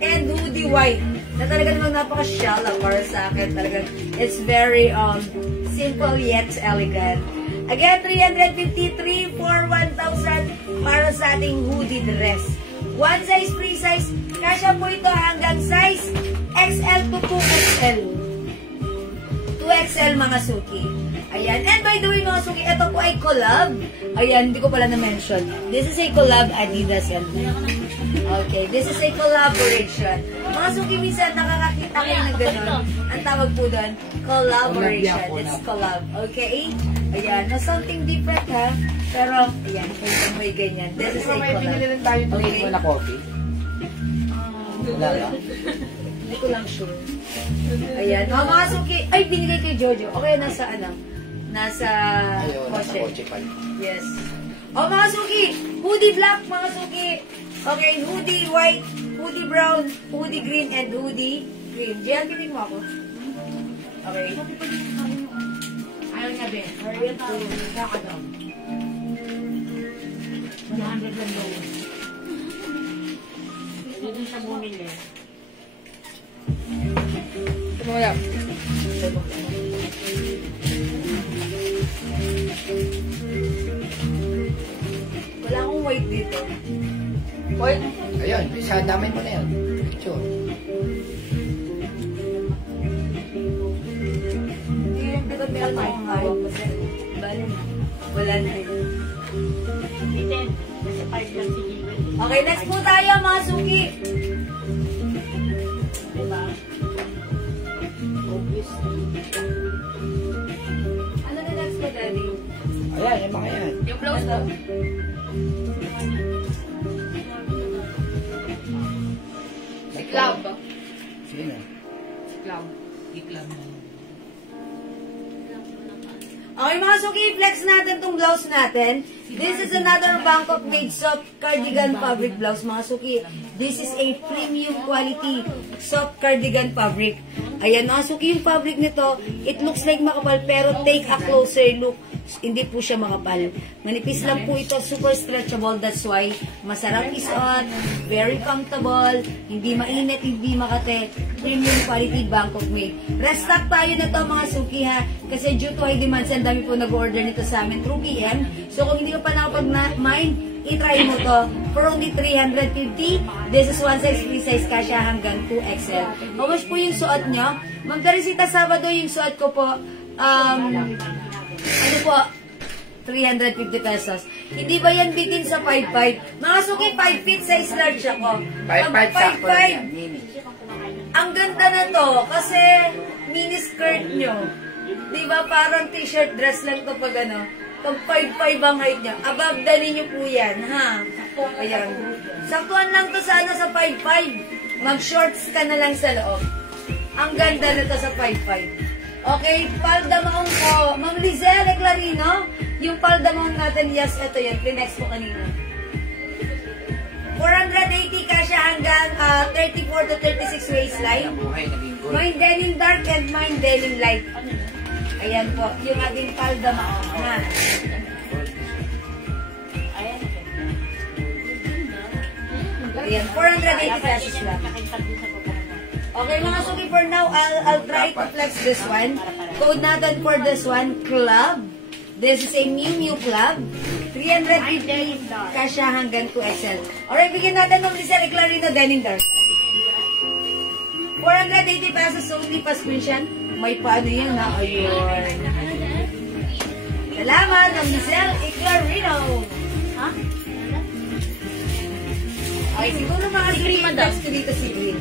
and hoodie white. Na talaga namang napaka-shallow para sa akin. Talagang it's very simple yet elegant. Again, 353 for 1,000 para sa ating hoodie dress. One size, free size. Kasya po ito hanggang size XL to 2XL. 2XL mga suki. Ayan. And by the way mga suki, ito po ay collab. Ayan, hindi ko pala na-mention. This is a collab Adidas and okay, this is a collaboration. Mga suki, minsan nakakakita kayo ng gano'n. Ang tawag po doon, collaboration. It's collab. Okay? Ayan, na something different ha. Pero, ayan, may ganyan. This is a collab. May binili tayo Okay. na coffee. Wala lang. Hindi ko lang sure. Ayan. Mga suki, ay, binigay kay Jojo. Okay, nasa ano? Nasa Ayun, nasa kotse. kotse pala. Yes. Mga suki, hoodie black, mga suki. Okay, hoodie white, hoodie brown, hoodie green, and hoodie green. Diyan, pinig mo ako. Okay. Ayaw niya, Ben. Hurry up to. Kaka daw. 100 lang daw. Hindi din siya bumili. Tumula. Wala akong white dito. White? Ayun, isa damay mo na yun. Picture. Hindi yung dapat may akong hawak ko sa wala na yun. Hindi. Kasi 5 lang si Gilbert. Okay, next po tayo mga suki. Diba? Obviously. Ano na next po, Daddy? Ayan, yung mga yan. Yung blouse ko? Si Cloud ba? Sino? Si Cloud. Okay mga suki, flex natin tong blouse natin. This is another Bangkok made soft cardigan fabric blouse mga suki. This is a premium quality soft cardigan fabric. Ayan mga suki, yung fabric nito, it looks like makapal pero take a closer look. Hindi po siya makapal. Manipis lang po ito, super stretchable. That's why masarap isuot, very comfortable, hindi mainit, hindi makate. Premium quality Bangkok made. Restock tayo na to mga suki ha. Kasi due to high demand, ang dami po nag-order nito sa amin through PM. So kung hindi ka pa nakapag-mind, i-try mo to for only 350. This is one size, free size, kasya hanggang 2XL. How much po yung suot nyo? Ma'am Teresita, Sabado yung suot ko po. Ano po? 350 pesos. Hindi ba yan bitin sa 5'5"? Mga suki, 5 feet size large ako. 5'5", sakto lang yan. Mini. Ang ganda na to kasi mini skirt nyo. Diba parang t-shirt dress lang to pag ano. Pag 5'5" ang height nyo. Above dali nyo po yan, ha? Ayan. Saktuan lang to sa ano sa 5'5". Mag-shorts ka na lang sa loob. Ang ganda na to sa 5'5". Okay, palda maong ko. Ma'am Lizelle Clarino, yung palda maong natin, yes, ito yan. Pinex ko kanina. 480 kasya hanggang 34 to 36 waistline. Buhay, naging gold. Mine denim dark and mine denim light. Ayan po, yung ating palda maong. Ha? Ayan, 480 pesos lang. Okay mga suki, for now, I'll try to flex this one. Code natin for this one, club. This is a Miu Club. 350 kasha hanggang 2XL. Alright, bigyan natin ng Lizelle Clarino Denim Dark. 480 pesos only pa screenshot. May paano yan na. Ayun. Salamat ng Lizelle Clarino. Ha? Ay, siguro mga green text ko dito si Green.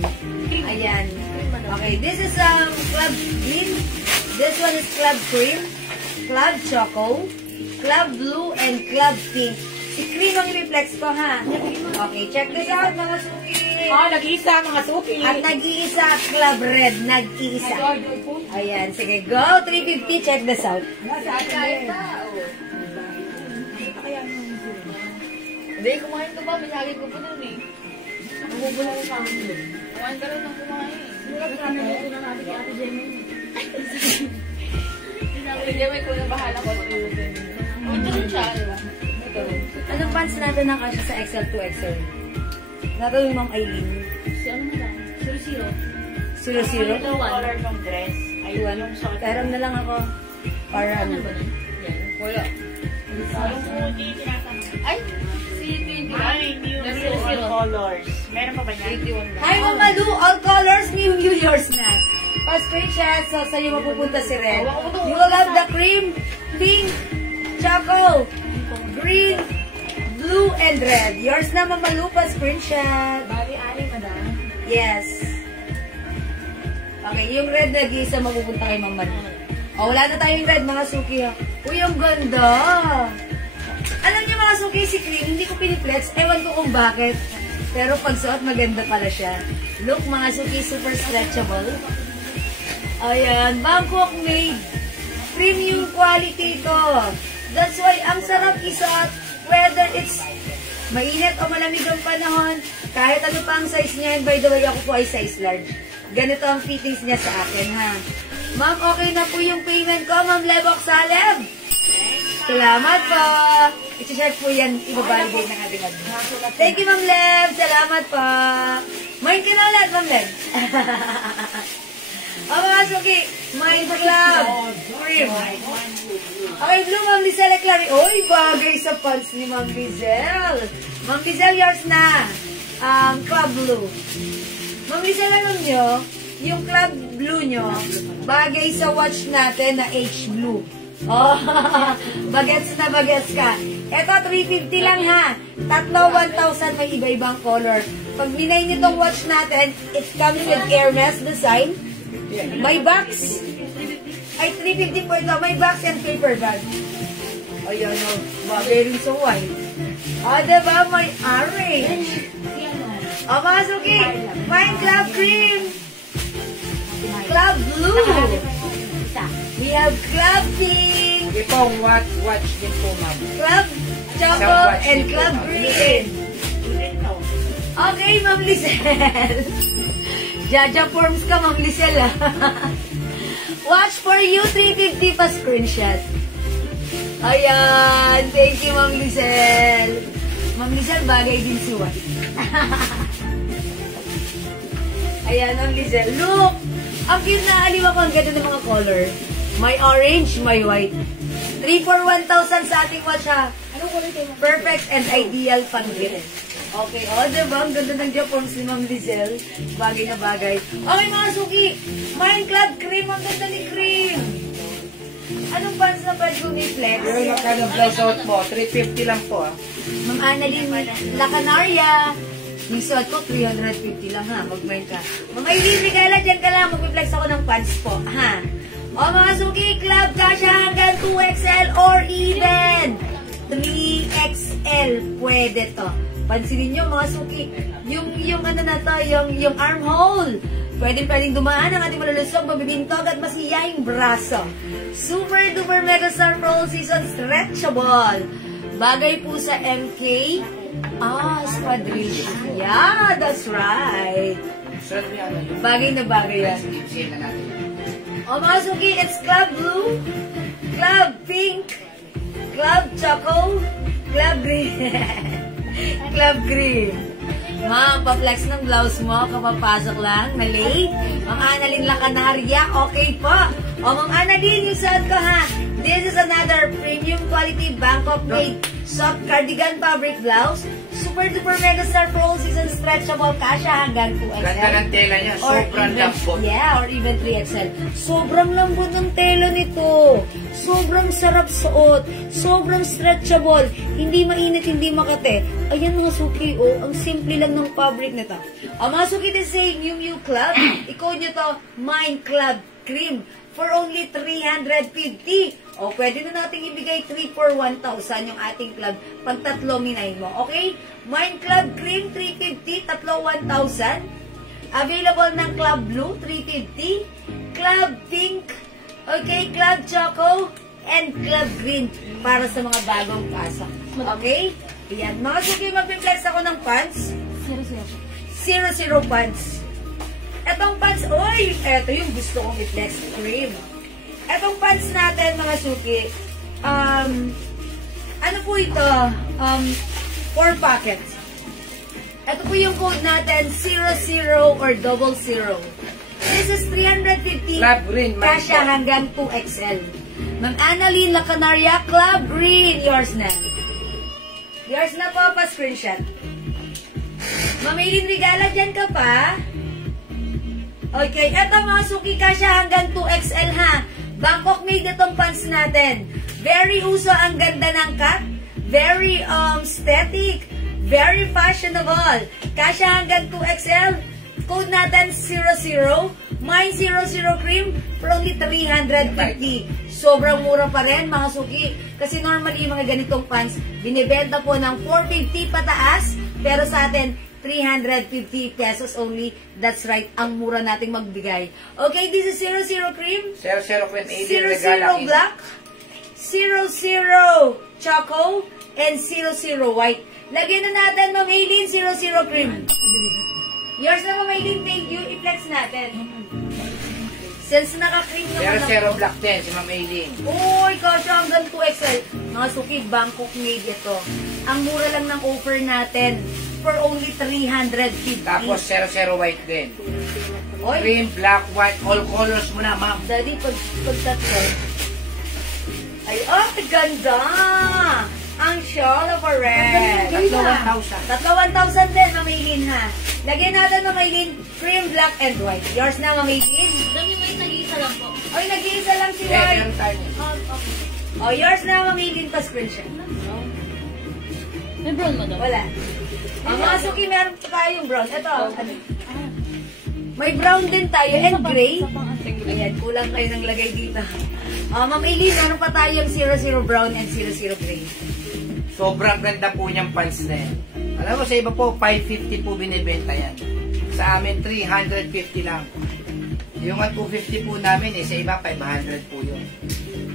Ayan. Okay, this is Club Green. This one is Club Cream, Club Choco, Club Blue, and Club Pink. Si Cream ang i-reflex ko, ha? Okay, check this out, mga suki. Oh, nag-iisa mga suki. At nag-iisa, Club Red, nag-iisa. Ayan, sige, go, 350, check this out. Hindi, kumain ka ba? Binagay ko po dun eh. Nabubula ko sa akin dun. Kumain ka rin ng kumain. Naluto na natin kay Ate Jemay. Ate Jemay ko na bahala ko sa luto. Ito rin siya, di ba? Anong pants natin ang kasya sa XL to XL? Natawin Ma'am Aileen. Si ano na lang? 0-0. 0-0? Color ng dress. Ay, Tuwan. yung suot. Pero na lang ako. Para ano ba? Wala. Yung hoodie, tinatanong. Ay! Si 21. Ay, new all colors. Meron pa ba niya? 81 lang. Hi, Mama Lu! All colors, new yours na. Pa-screenshot, so sa'yo mapupunta si Red. You will have the cream, pink, choco, green, blue, and red. Yours na, Mama Lu, pa-screenshot. Bali, ali, madam. Yes. Okay, yung red nag-iisa mapupunta kay Mama Lu. O, wala na tayong red, mga suki, ha. Uy, ang ganda! Alam niyo, mga suki, si Cream, hindi ko piniflex. Ewan ko kung bakit. Pero pag suot, maganda pala siya. Look, mga suki, super stretchable. Ayan, Bangkok made. Premium quality ito. That's why, ang sarap isuot. Whether it's mainit o malamig ang panahon, kahit ano pa ang size niya. And by the way, ako po ay size large. Ganito ang fittings niya sa akin, ha. Ma'am, okay na po yung payment ko, Ma'am Lebok Saleb. Salamat po. I-check po yan, ibabalibay ng ating admin. Thank you, Ma'am Leb. Salamat po. Mind ka na ulit, Ma'am Leb. O, mga suki, Mind Club. Cream. Okay, blue, Ma'am Lizelle Clary. Uy, bagay sa pants ni Ma'am Lizelle. Ma'am Lizelle, yours na. Club Blue. Ma'am Lizelle, alam nyo, yung Club Blue nyo, bagay sa watch natin na H Blue. Oh, bagets na bagets ka. Ito, 350 lang, ha. Tatlo, 1,000, may iba-ibang color. Pag binay nitong watch natin, it's coming with Hermes design. May box. Ay, 350 po ito. May box and paper bag. Ayan, o. Bagay rin sa white. O, diba? May orange. O, mga suki. Mind Club Cream. Club Blue. We have Club Pink. Itong watch din po, ma'am. Club Choco and Club Green. Okay, Ma'am Lizelle. Jaja forms ka, Ma'am Lizelle. Watch for you, 350 pa screenshot. Ayan. Thank you, Ma'am Lizelle. Ma'am Lizelle, bagay din si White. Ayan, Ma'am Lizelle. Look! Ang cute na aliwa ko. Ang ganda ng mga color. May orange, may white. 3 for 1,000 sa ating watch, ha. Perfect and ideal pang gift. Okay, o, diba? Ang ganda ng Japons ni Ma'am Lizelle. Bagay na bagay. Okay, mga suki. Mind Club Cream. Ang ganda ni Cream. Anong pants na pwede kong i-flex? Pero magkano blouse out mo? 350 lang po, ah. Ma'am Annalyn Lacanaria. Yung suot ko, 350 lang, ha. Mag-mind ka. Mga Ilimigala, dyan ka lang. Mag-flex ako ng pants po, ha. O, mga suki, Club Kasha hanggang 2XL or even 3XL. Pwede to. Pansinin nyo, mga suki, yung ano na to, yung armhole. Pwedeng dumaan ang ating malulusog, mabibintog at masiyahing braso. Super duper mega star roll season stretchable. Bagay po sa MK. Squadrilla. Yeah, that's right. Suot niya, ano yun? Bagay na bagay yan. Sale na natin. O, mga suki, it's Club Blue, Club Pink, Club Choco, Club Green. Club Green. Ma'am, pa-flex ng blouse mo, kapapasok lang, na late. Ma'am Annalyn Lacanaria, okay po. O, Ma'am Annalyn, yung suot ko ha. This is another premium quality Bangkok made soft cardigan fabric blouse. Super duper mega star for all season stretchable, kasha hanggang 2XL. Ganda ng tela niya, Or sobrang even- lambot. Yeah, or even 3XL. Sobrang lambot ng tela nito. Sobrang sarap suot. Sobrang stretchable. Hindi mainit, hindi makate. Ayan mga suki, oh. Ang simple lang ng fabric nito. Mga suki, this is a Miu Miu Club. I-code nyo to, Mind Club Cream. For only 350. O, pwede na natin ibigay 3 for 1,000 yung ating club pag tatlo minay mo. Okay? Mind Club Cream, 350. Tatlo, 1,000. Available ng Club Blue, 350. Club Pink. Okay? Club Choco. And Club Green para sa mga bagong pasok. Okay? Ayan. Mga suki, mag-flex ako ng pants. 00 pants. Etong pants, oy! Eto yung gusto kong i-flex cream. Etong pants natin, mga suki, ano po ito? 4 packets. Ito po yung code natin, 00 or 00. This is 350. Club Green, my Kasha God. hanggang 2XL. Ma'am Annalyn La Canaria, Club Green. Yours na. Yours na po, pa-screenshot. Ma'am Eileen Regala, dyan ka pa? Okay, eto mga suki, kasha hanggang 2XL ha. Bangkok made itong pants natin. Very uso, ang ganda ng cut. Very aesthetic. Very fashionable. Kasha hanggang 2XL. Code natin 00. Mine 00 cream for only 350. Sobrang mura pa rin mga suki. Kasi normally mga ganitong pants, binibenta po ng 450 pataas. Pero sa atin, 350 pesos only. That's right, ang mura nating magbigay. Okay, this is 00 cream. 00 Queen 00 80 regala. black. 00 choco. And 00 white. Lagyan na natin, Ma'am Aileen, 00 cream. Yours na, Ma'am Aileen. Thank you. I-flex natin. Since naka-cream naman 00 black din, si Ma'am Aileen. Uy, kasha hanggang 2XL. Mga suki, Bangkok made ito. Ang mura lang ng offer natin for only 350. Tapos 00 white din. Oy, Cream, black, white, all colors mo na, ma'am. Daddy, pag tatlo. Ay, oh, ganda! Ang shawl of a red. Tatlo 1,000. Tatlo 1,000 din, Ma'am Aileen, ha? Lagyan natin, Ma'am Aileen, cream, black, and white. Yours na, Ma'am Aileen? Dami mo yung nag-iisa lang po. Oy, nag-iisa lang si Eh, White. meron tayo. Oh, yours na, Ma'am Aileen, pa-screenshot. May brown mo daw? Wala. Ang mga suki, meron pa tayong brown. Ito, ano? May brown din tayo and gray. Ayan, kulang kayo ng lagay dito. Ma'am Aileen, meron pa tayong 00 brown and 00 gray. Sobrang ganda po niyang pants na yan. Alam mo, sa iba po, 550 po binibenta yan. Sa amin, 350 lang. Yung at 250 po namin, sa iba, 500 po yun.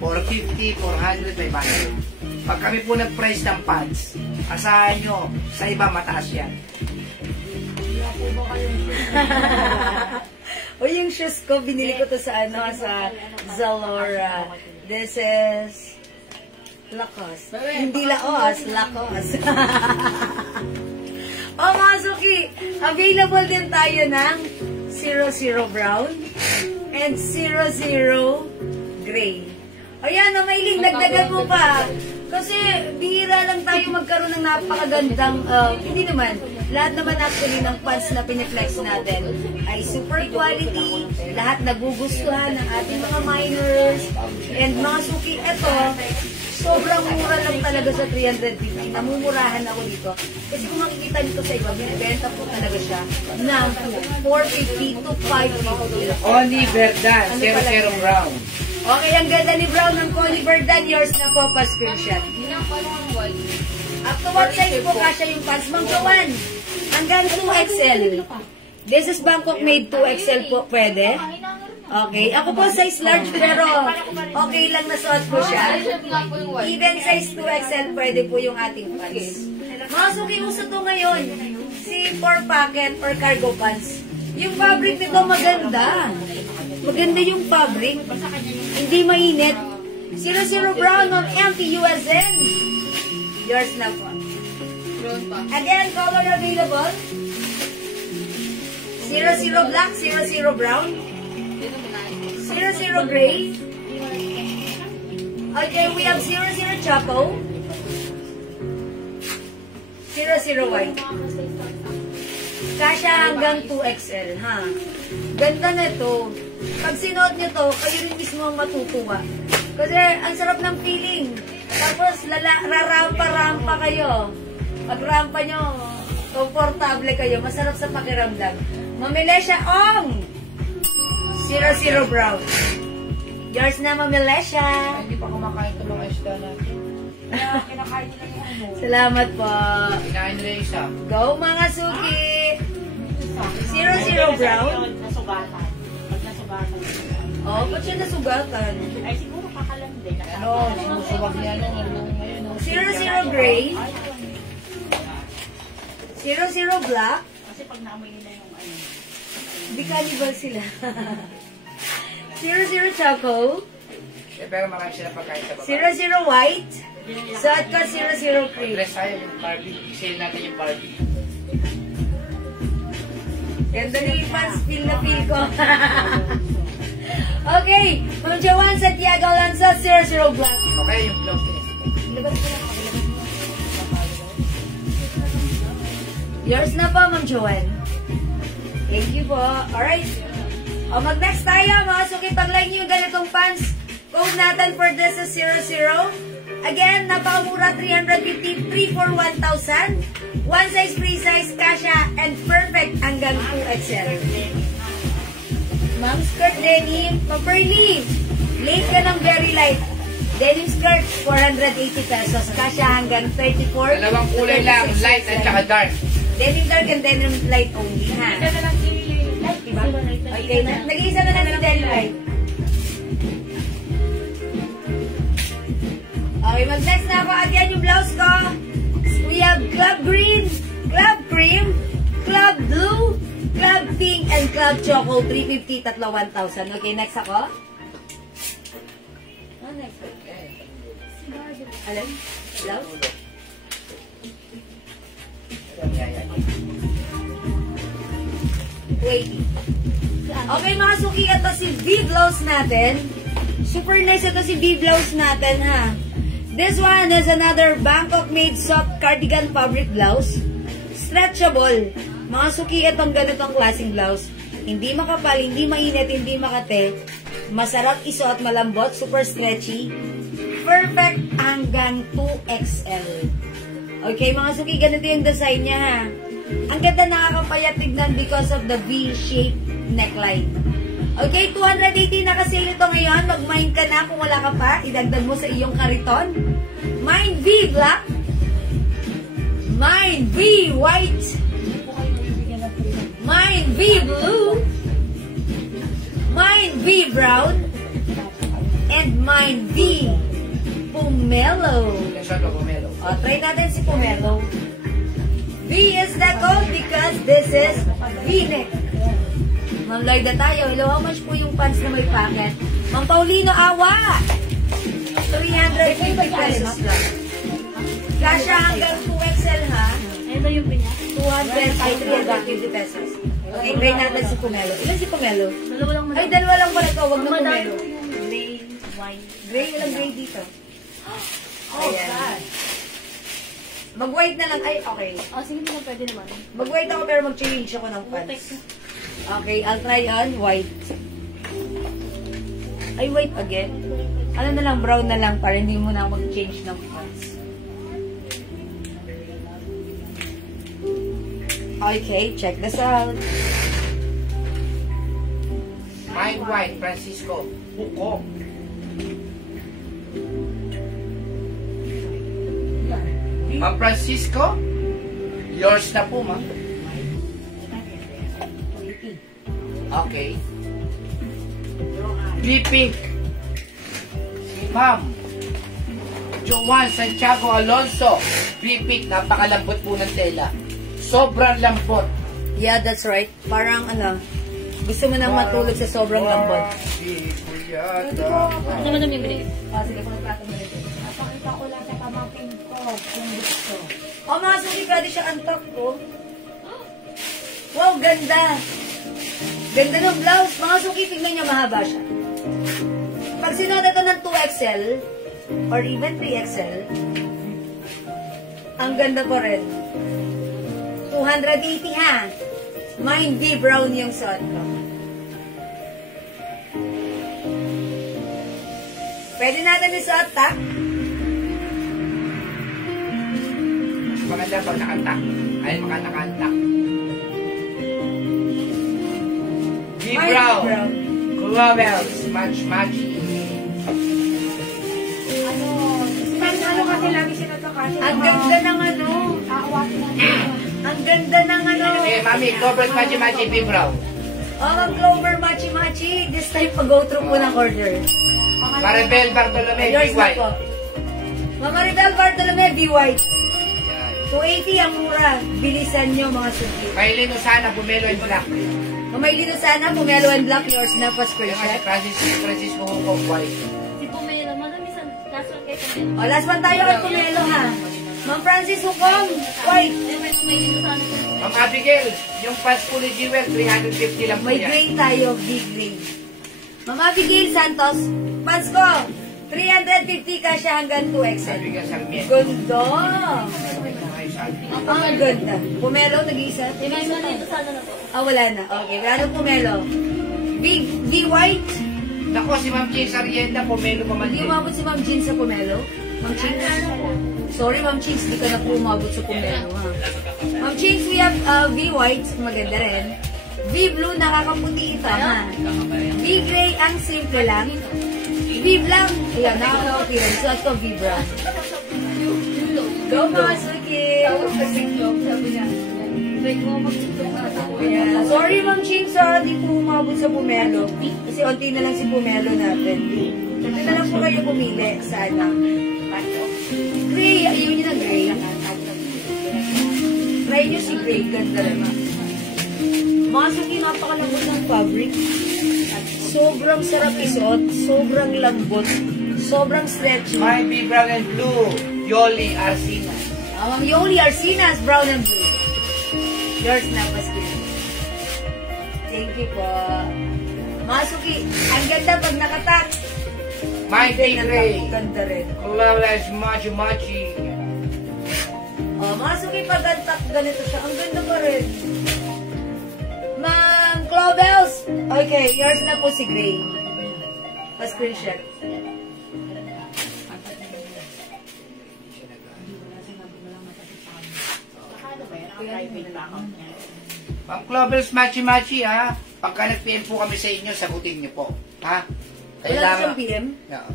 450, 400, 500. Pag kami po nag-price ng pants, asahan nyo, sa iba, mataas yan. O yung shoes ko, binili ko to sa sa Zalora. This is Lacoste. Hindi Laos, Lacoste. O mga suki, available din tayo ng 00 brown and 00 gray. Ayan, Mailing, dagdagan mo pa. Kasi bihira lang tayo magkaroon ng napakagandang, hindi naman, lahat naman actually ng pants na piniflex natin ay super quality, lahat nagugustuhan ng ating mga minors, and mga suki, eto, sobrang mura lang talaga sa 350. Namumurahan ako dito. Kasi kung makikita nito sa iba, binibenta po talaga siya ng 450 to 550. Only Verdan, Ano pala 00 yan? brown. Okay, ang ganda ni Brown ng Connie Verdan. Yours na po, pa-screenshot. Yun ang parang white. Up to what size po kasya yung pants? Ma'am Joanne, hanggang 2XL. This is Bangkok made 2XL po, pwede? Okay, ako po size large pero okay lang na suot ko siya. Even size 2XL, pwede po yung ating pants. Mga suki, uso to ngayon. Si 4 packet or cargo pants. Yung fabric nito maganda. Maganda yung fabric. Hindi mainit. 00 brown on empty USN. Yours na po. Brown pa. Again, color available. 00 black, 00 brown. Dito mo na. 00 gray. Okay, we have 00 choco. 00 white. Kasya hanggang 2XL, ha? Ganda na ito. Pag sinuot nyo to, kayo rin mismo ang matutuwa. Kasi ang sarap ng feeling. Tapos rarampa-rampa kayo. Pag rampa nyo, komportable kayo. Masarap sa pakiramdam. Mamilesya Ong! 00 brown. Yours na, Mamilesya. Hindi pa kumakain ito mga isda natin. Kinakain nila yung ano. Salamat po. Kinain nila isa. Go mga suki! 00 brown. Nasugatan. Pag nasugatan. Oh, ba't siya nasugatan? Ay, siguro kakalandi. Ano, sinusubag niya ngayon. 00 gray. 00 black. Kasi pag naamoy nila yung ano. Di cannibal sila. 00 choco. Pero marami sila pagkain sa baba. 00 white. Suot ko 00 cream. Dress tayo yung Barbie. Sale natin yung Barbie. Ganda na yung fans. Feel na feel ko. Okay. Ma'am Joanne Santiago Alonso, 00 black. Okay, yung blouse niya. Yours na po, Ma'am Joanne. Thank you po. Alright. O, mag-next tayo, mga suki. Pag-like nyo yung ganitong pants, code natin for this is 00. Again, napakamura, 350, 3 for 1,000. One size, free size, kasha, and perfect hanggang 2XL. Ma'am, skirt denim. Paperly, late ka ng very light. Denim skirt, 480 pesos. Kasha hanggang 34. Dalawang kulay lang, light at saka dark. Denim dark and denim light only, ha? Ito na lang sinili. Light, diba? Okay, nag-iisa na lang yung denim light. Okay, mag-next na ako. Again, yung blouse ko. We have club green, club cream, club blue, club pink, and club choco. 350, tatlo 1,000. Okay, next ako. Oh, next. Alam? Blouse? Wait. Okay, mga suki, ito si V-blouse natin. Super nice ito si V-blouse natin, ha? This one is another Bangkok-made soft cardigan fabric blouse. Stretchable. Mga suki, itong ganitong klaseng blouse. Hindi makapal, hindi mainit, hindi makate. Masarap isuot, malambot, super stretchy. Perfect hanggang 2XL. Okay, mga suki, ganito yung design niya, ha? Ang ganda, nakakapayat tignan because of the V-shaped neckline. Okay, 280 na kasi ito ngayon. Mag-mind ka na kung wala ka pa. Idagdag mo sa iyong kariton. Mind V black. Mind V white. Mind V blue. Mind V brown. And Mind V pomelo. O, try natin si pomelo. V is the code because this is V-neck. Ma'am Lloyda tayo. Hello, how much po yung pants na may packet? Ma'am Paulino Awa! 350 pesos lang. Kasha hanggang 2XL, ha? Ito yung pinya. 350 pesos. Okay, try natin si Pomelo. Ilan si Pomelo? Dalawa lang Ay, dalawa lang pala ito. Huwag na Madami Pomelo. yung gray, white. Gray, walang gray dito. Oh, God. Mag-white na lang. Ay, okay. Oh, sige naman, pwede naman. Mag-white ako pero mag-change ako ng pants. Okay, I'll try on white. Ay, white again. Ano na lang, brown na lang para hindi mo na mag-change ng pants. Okay, check this out. Mine white, Francisco. Buko. Ma'am Francisco, yours na po, ma'am. Okay. Pink. Ma'am. Joanne Santiago Alonso. Pink. Napakalambot po ng tela. Sobrang lambot. Yeah, that's right. Parang ano, gusto mo nang matulog sa sobrang lambot. Ano naman yung gray? Sige, kung nagpatong na rin. Napakita ko lang sa pamangkin ko kung gusto. Oh, mga suki, pwede siya antok ko. Wow, ganda. Ganda ng blouse. Mga suki, tignan niya, mahaba siya. pag sinuot ito ng 2XL, or even 3XL, ang ganda pa rin. 280 ha. Mine V brown yung suot ko. Pwede natin isuot, tak? Maganda pag nakantak. Ay, nakantak. V-Brown. Globals. Match. Ano kasi lagi siya natakasin. Ang ganda ng ano. Ang ganda ng ano. Okay, mami, Globals Match, V-Brown. Oh, ang Clover Machi. This time, pag-go through po ng order. Maribel Bartolome, Yours na V-White. po. Maribel Bartolome, V-White. 280 ang mura. Bilisan nyo mga sugi. Maylin Osana, Bumelo and Black. Kumailino sana, Pumelo and Black, yours na pa Yung screenshot. si Francisco Hugo, White. Si Pumelo, marami sa kaso kay Pumelo. O, last one tayo kay Pumelo ha. Ma'am Francis Hukom, white. May Pumelo sana. Ma'am Abigail, yung pants po ni Jewel, 350 lang po May yan. gray tayo, big gray. Ma'am Abigail Santos, pants ko, 350 ka siya hanggang 2XL. Abigail Sarmiento. Ganda! Ay, sabi. Ang ganda. Pumelo, nag-iisa. Si May dito sana na po. Ah, wala na. Okay, wala na Pumelo. Big white. Nako, si Ma'am Jane Sarienda, Pumelo pa man Hindi din. umabot si Ma'am Jean sa Pumelo. Ma'am Jean, sorry Ma'am Jean, hindi ka na po umabot sa Pumelo ha. Ma'am Jean, we have V white, maganda rin. V blue, nakakaputi ito ha. V gray, ang simple lang. V black, ayan, nakakaputi rin. So, ito V brown. Go, mga suki! Ayan. Sorry, Ma'am Jean, hindi po umabot sa Pumelo. Kasi onti na lang si Pumelo natin. Onti na lang po kayo pumili. Sana. Gray. Ayun yun ang gray. Try nyo si gray. Ganda rin. Mga suki, napakalambot ng fabric. Sobrang sarap isuot. Sobrang lambot. Sobrang stretchy. My B Brown and Blue, Yoli Arcina. Ma'am Yoli Arcinas, brown and blue. Yours na, Pastor. Thank you po. Mga suki, ang ganda pag nakatak. My B Gray, Ganda rin. Flawless Machi. Oh, mga suki pag gantak, ganito siya. Ang ganda pa rin. Ma'am Clawbells. Okay, yours na po si Gray. Pa-screenshot. Ma'am Clovels Machi ha. Pagka nag-PM po kami sa inyo, sagutin niyo po. Ha? Wala siyang PM? Oo.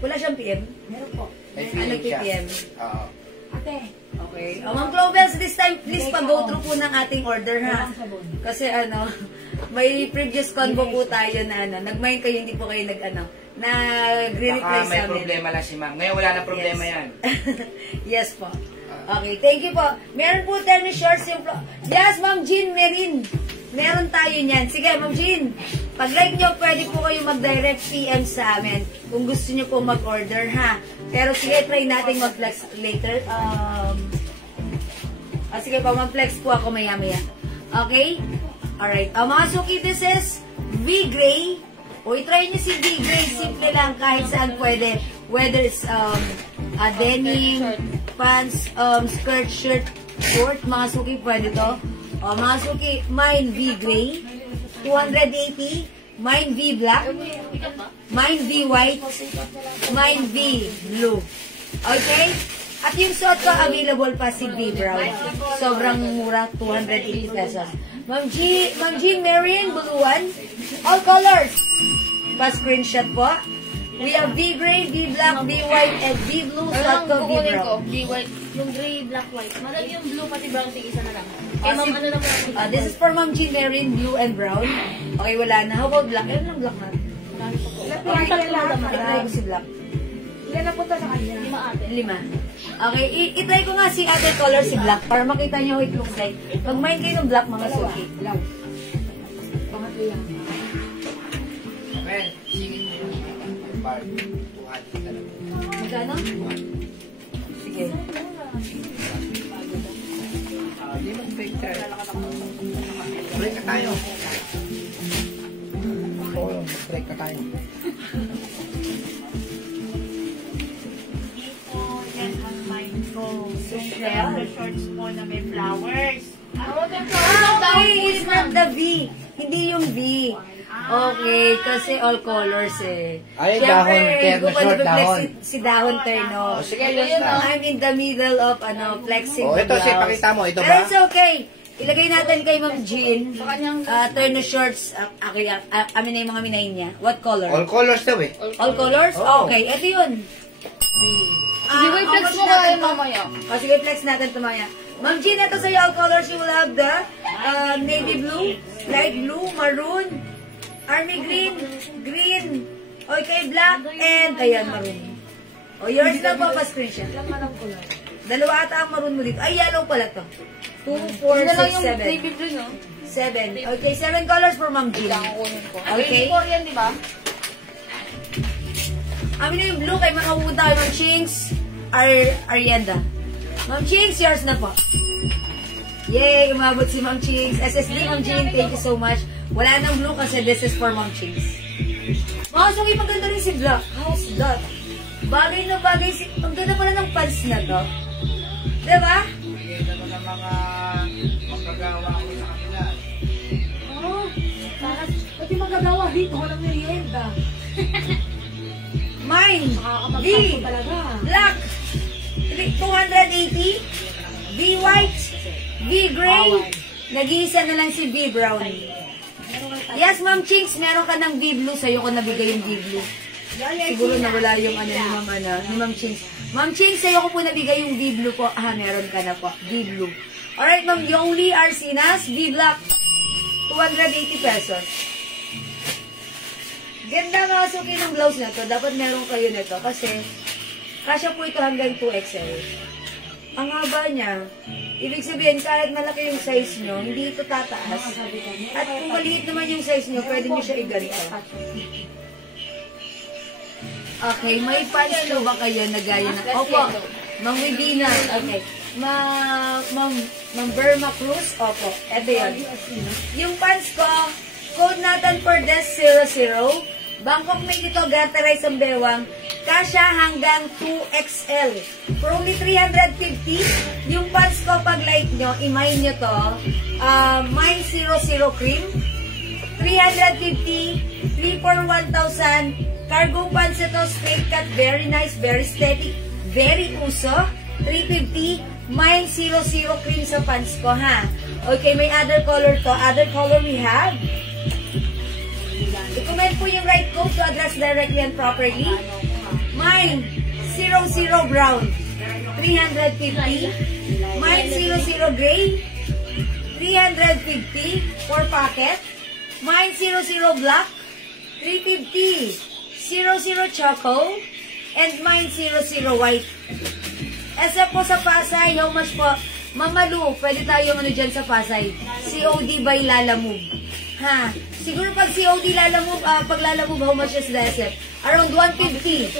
Wala siyang PM? Meron po. May Ano feeling siya. PM? Oo. Ate. Okay. Oh, Ma'am Clawbells, this time, please pag-go through po ng ating order ha. Kasi may previous convo po tayo na nag-mind kayo, hindi po kayo nag-reply Baka may sa amin. problema lang si ma'am. Ngayon wala na problema yan. Yes po. Okay, thank you po. Meron po tayo ni shorts yung yes, Ma'am Jean Merin. Meron tayo niyan. Sige, Ma'am Jean. Pag-like nyo, pwede po kayo mag-direct PM sa amin kung gusto nyo po mag-order, ha? Pero sige, try natin mag-flex later. Sige pa, mag-flex po ako maya-maya. Okay? Alright. Mga suki, this is V-Gray. O, i-try nyo si V-Gray. Simple lang, kahit saan pwede. Whether it's denim, pants, skirt, shirt, short, mga suki, pwede to. O, mga suki, mine V-Gray, 280, mine V-Black, mine V-White, mine V-Blue. Okay? At yung suot ko, available pa si V-Brown. Sobrang mura, 280 pesos. Ma'am Jean Marian, blue one, all colors. Pa-screenshot po. We have V-Gray, V-Black, V-White, and V-Blue. Suot ko, V-Brown. V-white. Yung gray, black, white. Marami yung blue, pati brown, tig-isa na lang. Eh, ma'am, ano lang po? This is for Ma'am Jean Marian, blue and brown. Okay, wala na. How about black? Ano lang black natin? Try ko si black. Ilan na punta sa kanya? 5 ate. 5. Okay, i-try ko nga si other color si black para makita nyo how it looks like. Mag-mind kayo ng black, mga suki. Pangatlo yan. Well, sige. Bar, 200 talaga. Magkano? Sige. Hindi mag-break tayo. Break na tayo. break na tayo. Dito, yan ang mind ko. Yung shorts mo na may flowers. Okay, it's not the V. Hindi yung V. Okay, kasi all colors eh. Ay, dahon, terno, kung short mag-flex dahon. Si dahon terno. Sige, yun na. I'm in the middle of flexing Oh, the ito, blouse. sige, pakita mo. Ito Pero ba? it's okay. Ilagay natin kay Ma'am Jean. Terno shorts. Amin na yung mga minay niya. What color? All colors daw eh. All colors? Oo. Okay, ito yun. Sige, wait, flex mo kayo mamaya. Sige, flex natin ito mamaya. Ma'am Jean, ito sa all colors, you will have the navy blue, light blue, maroon, army green, green, okay, black, and ayan, maroon. O, yours na po, pa-screenshot. Dalawa ata ang maroon mo dito. Ay, yellow pala to. 2, 4, 6, 7. navy blue, no? 7. Okay, 7 colors for Ma'am Jean. Kukunin ko. Okay. 84 yan, di ba? Amin na yung blue kay makapunta kay Ma'am Chings, Arienda. Ma'am Chings, yours na po. Yay! Umabot si Ma'am Chings. SSD, Ma'am Jean, thank you so much. Wala nang blue kasi this is for Ma'am Chings. Mga sugi, maganda rin si Black. How's that? Bagay na bagay si... Ang ganda pala ng pants na to. Diba? Ito mo ng mga magagawa ko sa kanila. Oh, pati magagawa dito. Walang merienda. Mine. V. Black. 280. V white. V gray. Nag-iisa na lang si V brown. Yes, Ma'am Chinks, meron ka ng V blue. Sa'yo ko nabigay yung V blue. Siguro nawala yung ano ni Ma'am Chinks. Ma'am Chinks, sa'yo ko po nabigay yung V blue po. Ah, meron ka na po. V blue. Alright, Ma'am Yoli Arsinas, V black. 280 pesos. Ganda nga suki ng blouse na to. Dapat meron kayo nito kasi kasya po ito hanggang 2XL. Ang haba niya, ibig sabihin kahit malaki yung size nyo, hindi ito tataas. At kung maliit naman yung size nyo, pwede nyo siya iganito. Okay, may pants po ba kayo na gaya na? Opo, Ma'am Wibina. Okay. Ma'am Burma Cruz. Opo, eto yun. Yung pants ko, code natin for this 00. Bangkok may dito, Gateray ang bewang. Kasya hanggang 2XL. For only 350, yung pants ko, pag light nyo, imay nyo to. Mine 00 cream. 350, 3 for 1,000. Cargo pants ito, straight cut, very nice, very aesthetic, very uso. 350, mine 00 cream sa pants ko, ha? Okay, may other color to. Other color we have. I-comment po yung right code to address directly and properly. Mine, 00 brown, 350. Mine, 00 gray, 350 for pocket. Mine, 00 black, 350. 00 choco. And mine, 00 white. Esa po sa Pasay, how much po? Mamalu, pwede tayo dyan sa Pasay. COD by Lalamove. Ha? Siguro pag COD Lalamove, pag Lalamove, how much is the SF? Around 150.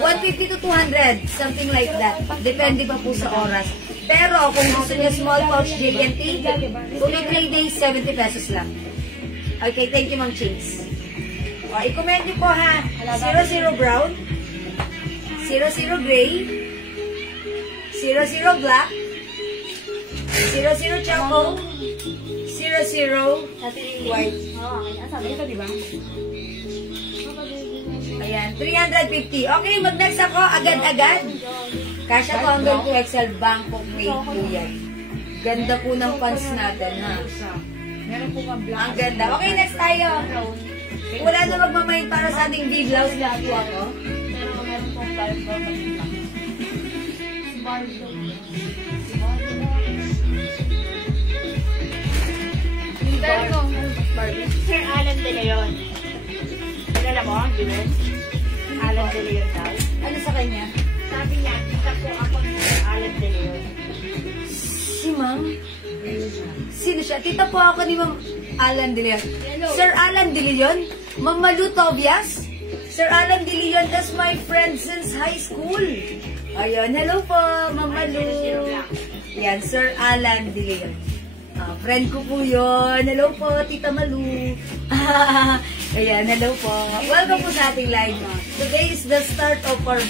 150 to 200. Something like that. Depende pa po sa oras. Pero kung gusto niya small pouch JNT, tuloy 3 days, 70 pesos lang. Okay, thank you, Ma'am Chings. O, i-comment niyo po ha. 00 brown, 00 gray, 00 black, 00 choco, 00 white. Ayan, 350. Okay, mag-next ako agad-agad. Kasya po hanggang 2XL Bangkok made po yan. Ganda po ng pants natin, ha? Ang ganda. Okay, next tayo. Wala na magmamayin para sa ating V-blouse na po ako. Meron pong Barbie. Sir Alan De Leon. Kilala mo, Jules? Alan De Leon daw. Ano sa kanya? Sabi niya, kita po ako ni Sir Alan De Leon. Si Ma'am? Sino siya? Tita po ako ni Ma'am Alan De Leon. Sir Alan De Leon? Ma'am Malu Tobias? Sir Alan De Leon is my friend since high school. Ayun, hello po, Ma'am Malu. Yan, Sir Alan De Leon. Friend ko po yun. Hello po, Tita Malu. Ayan, hello po. Welcome po sa ating live. Today is the start of our,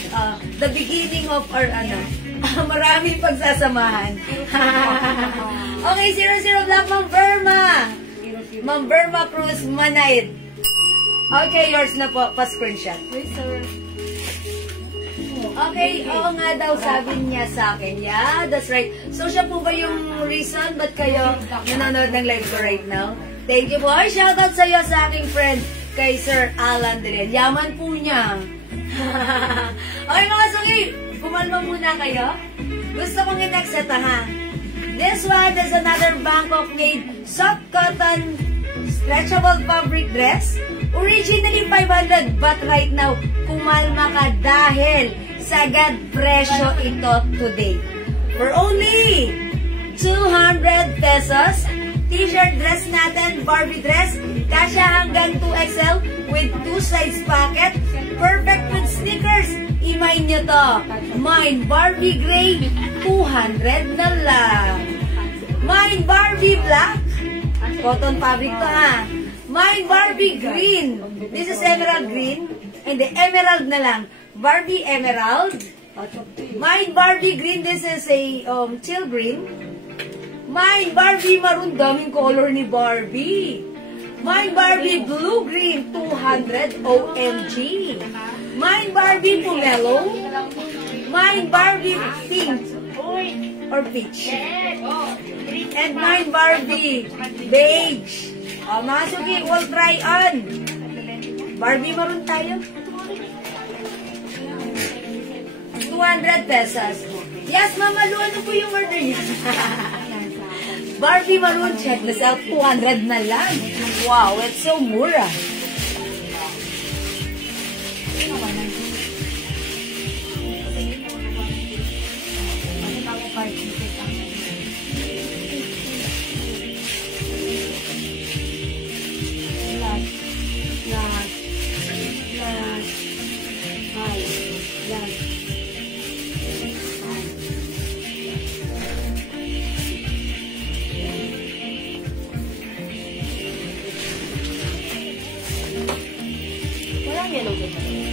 the beginning of our, maraming pagsasamahan. Okay, 00 Black, Ma'am Verma. Ma'am Verma Cruz Manaid. Okay, yours na po. Pa-screenshot. Okay, oo nga daw, sabi niya sa akin. Yeah, that's right. So, siya po ba yung reason ba't kayo nanonood ng live ko right now? Thank you po. Ay, shoutout sa iyo sa aking friend kay Sir Alan Delen. Yaman po niya. Okay, mga sungi, kumalma muna kayo. Gusto kong i-next ha. This one is another Bangkok made soft cotton stretchable fabric dress. Originally 500 but right now, kumalma ka dahil sagad presyo ito today. For only 200 pesos, t-shirt dress natin, Barbie dress, kasya hanggang 2XL with 2 size pocket, perfect with sneakers. Imay nyo to. Mine Barbie gray, 200 na lang. Mine Barbie black, cotton fabric to ha. Mine Barbie green, this is emerald green, hindi, emerald na lang. Barbie emerald. Mine Barbie green, this is a chill green. Mine Barbie maroon, daming color ni Barbie. Mine Barbie blue green, 200 OMG. Mine Barbie pomelo. Mine Barbie pink or peach. And mine Barbie beige. Mga suki, we'll try on. Barbie maroon tayo. 200 pesos. Yes, Mama Lu, ano po yung order niya? Barbie maroon, check this out, 200 na lang. Wow, it's so mura.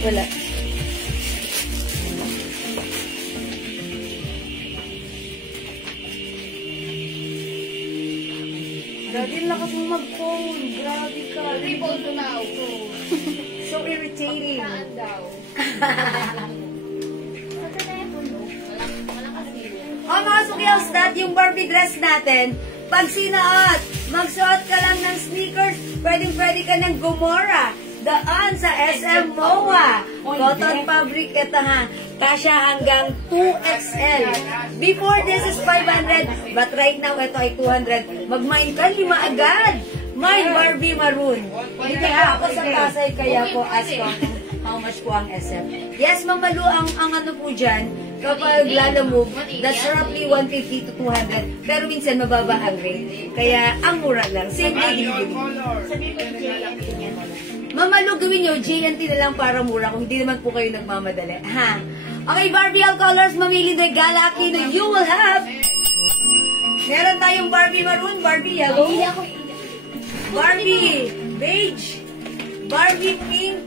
Wala. Grabe, lakas mo mag-phone. Grabe ka. Triple to now. So irritating. Saan daw? Mga sukiyos, that yung Barbie dress natin, pag sinuot, magsuot ka lang ng sneakers, pwede ka ng Gomora. Daan sa SM MOA. Cotton fabric ito ha. Kasya hanggang 2XL. Before this is 500, but right now ito ay 200. Mag-mine ka, 5 agad. Mine Barbie maroon. Hindi ako sa Pasay, kaya po ask ko how much po ang SM. Yes, Mamalu, ang ano po dyan, kapag lalamove, that's roughly 150 to 200. Pero minsan mababa ang rate. Kaya ang mura lang. Simple gini-gini. Sabi ko JNT niya. Mamalu, gawin nyo, JNT na lang para mura kung hindi naman po kayo nagmamadali. Ha? Okay, Barbie all colors, mamili na Galaki na you will have. Meron tayong Barbie maroon, Barbie yellow, Barbie beige, Barbie pink,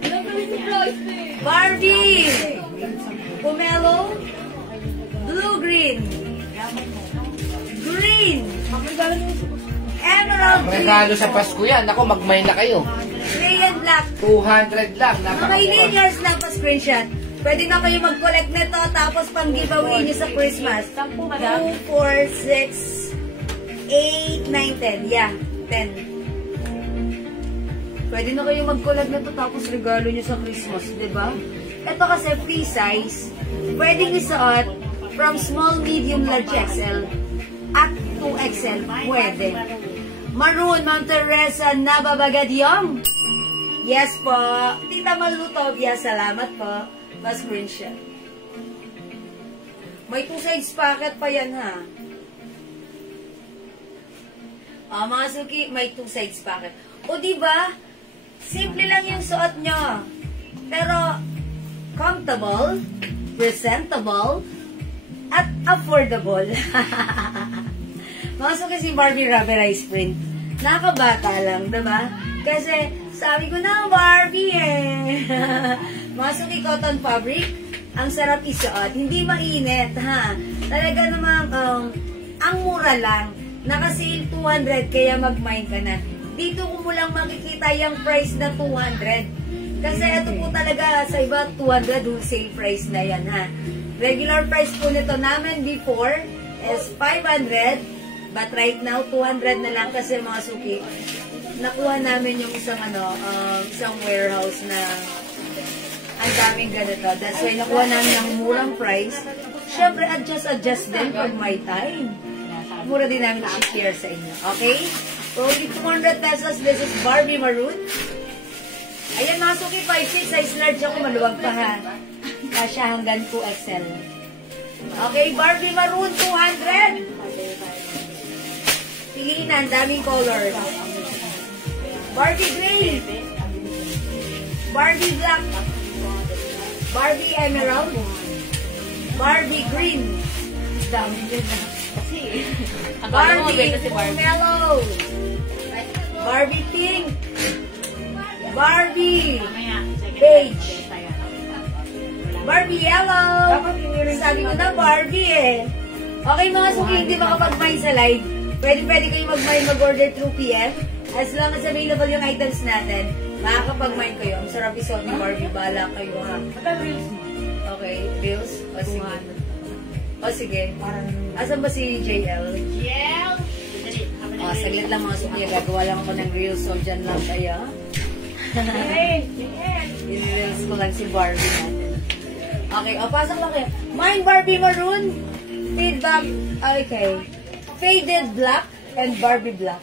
Barbie pomelo, blue green, green, emerald green. Regalo sa Pasko yan. Ako, mag-mine na kayo. Gray and black. 200 lang. Mga linears lang pa screenshot. Pwede na kayo mag-collect nito tapos pang-giveaway nyo sa Christmas. 2, 4, 6, 8, 9, 10. Yeah, 10. Pwede na kayo mag-collect nito tapos regalo nyo sa Christmas, diba? Ito kasi free size. Pwedeng isuot from small, medium, large XL at 2XL. Pwede. Maroon, Ma'am Teresa Nababagadyong. Yes po. Tita Malutovia, salamat po. Pa-screenshot. May 2 sides packet pa yan ha. Mga suki, may 2 sides packet. O diba, simple lang yung suot nyo. Pero, comfortable, presentable, at affordable. Mga suki si Barbie rubberized print. Nakabata lang, diba? Kasi, Sabi ko na, Barbie eh. Mga Suki cotton fabric, ang sarap isuot. Hindi mainit, ha? Talaga namang, ang mura lang. Naka-sale 200, kaya mag-mine ka na. Dito ko mo lang makikita yung price na 200. Kasi ito po talaga sa iba, 200 wholesale price na yan, ha? Regular price po nito namin before is 500. But right now, 200 na lang kasi mga Suki. Nakuha namin yung isang isang warehouse na ang daming ganito. That's why nakuha namin ang murang price. Siyempre, adjust din pag may time. Mura din namin i-share sa inyo. Okay? For only 200 pesos, this is Barbie Maroon. Ayan mga Suki, 5'6", size large ako, maluwag pa ha. Kasya hanggang 2XL. Okay, Barbie Maroon, 200. Piliin na, ang daming colors. Barbie Gray. Barbie Black. Barbie Emerald. Barbie Green. Dami din na. Barbie Mellow. Barbie Pink. Barbie Beige. Barbie Yellow. Sabi ko na Barbie eh. Okay mga Suki, hindi makapag-mine sa live. Pwede kayo mag-order through PM. As long as available yung items natin, makakapag-mine kayo. Ang sarap isuot ni Barbie. Bala kayo ha. Okay, Reels? O sige. O sige. Asan ba si JL? Yeah! O, saglit lang mga Suki. Gagawa lang ako ng Reels. So, dyan lang kayo. I-Reels ko lang si Barbie natin. Okay, o, pasok lang kayo. Mine Barbie Maroon. Feedback. Okay. Faded Black and Barbie Black.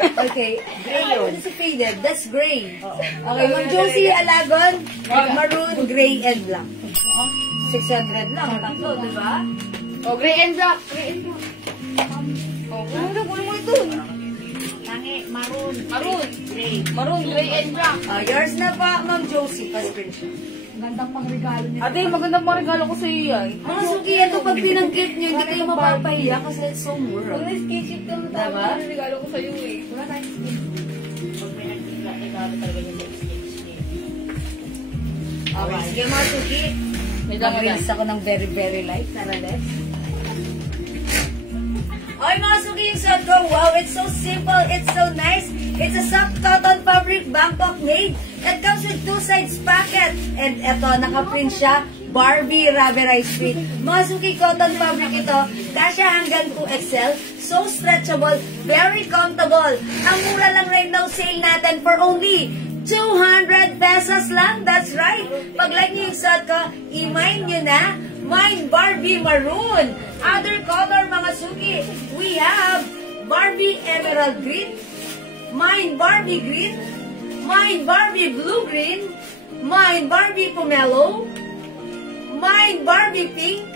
Okay. Gray yun. Ano si faded? That's gray. Okay, Ma'am Josie Alagon, maroon, gray, and black. 600 lang. Tatlo, di ba? Oh, gray and black. Gray and black. Oh, ano mo ito? Tangi, maroon. Maroon. Gray. Maroon, gray and black. Yours na pa, Ma'am Josie. Pa-screenshot. Gandang pang regalo niya. Ate, magandang mga regalo ko sa iyo yan. Mga Suki, ito pag pinanggit nyo, hindi kayo mapapahiya kasi it's so mura. Pag na-skinship ka na Diba? tayo, regalo ko sa iyo eh. Wala tayong skin. Pag may nagtigla, ikaw talaga yung next. Okay, sige mga Suki. Mag-release ako ng very, very light. Tara, let's. Okay mga Suki, yung suot ko. Wow, it's so simple. It's so nice. It's a soft cotton fabric Bangkok made. It comes with 2 sides pocket. And eto, naka-print siya. Barbie Rubberized Fit. Mga Suki cotton fabric ito. Kasya hanggang 2XL. So stretchable. Very comfortable. Ang mura lang right now sale natin for only 200 pesos lang. That's right. Pag like niyo yung suot ko, i-mine nyo na. Mine Barbie Maroon. Other color mga Suki. We have Barbie Emerald Green. Mine Barbie Green. Mine Barbie Blue Green. Mine Barbie Pomelo. Mine Barbie Pink.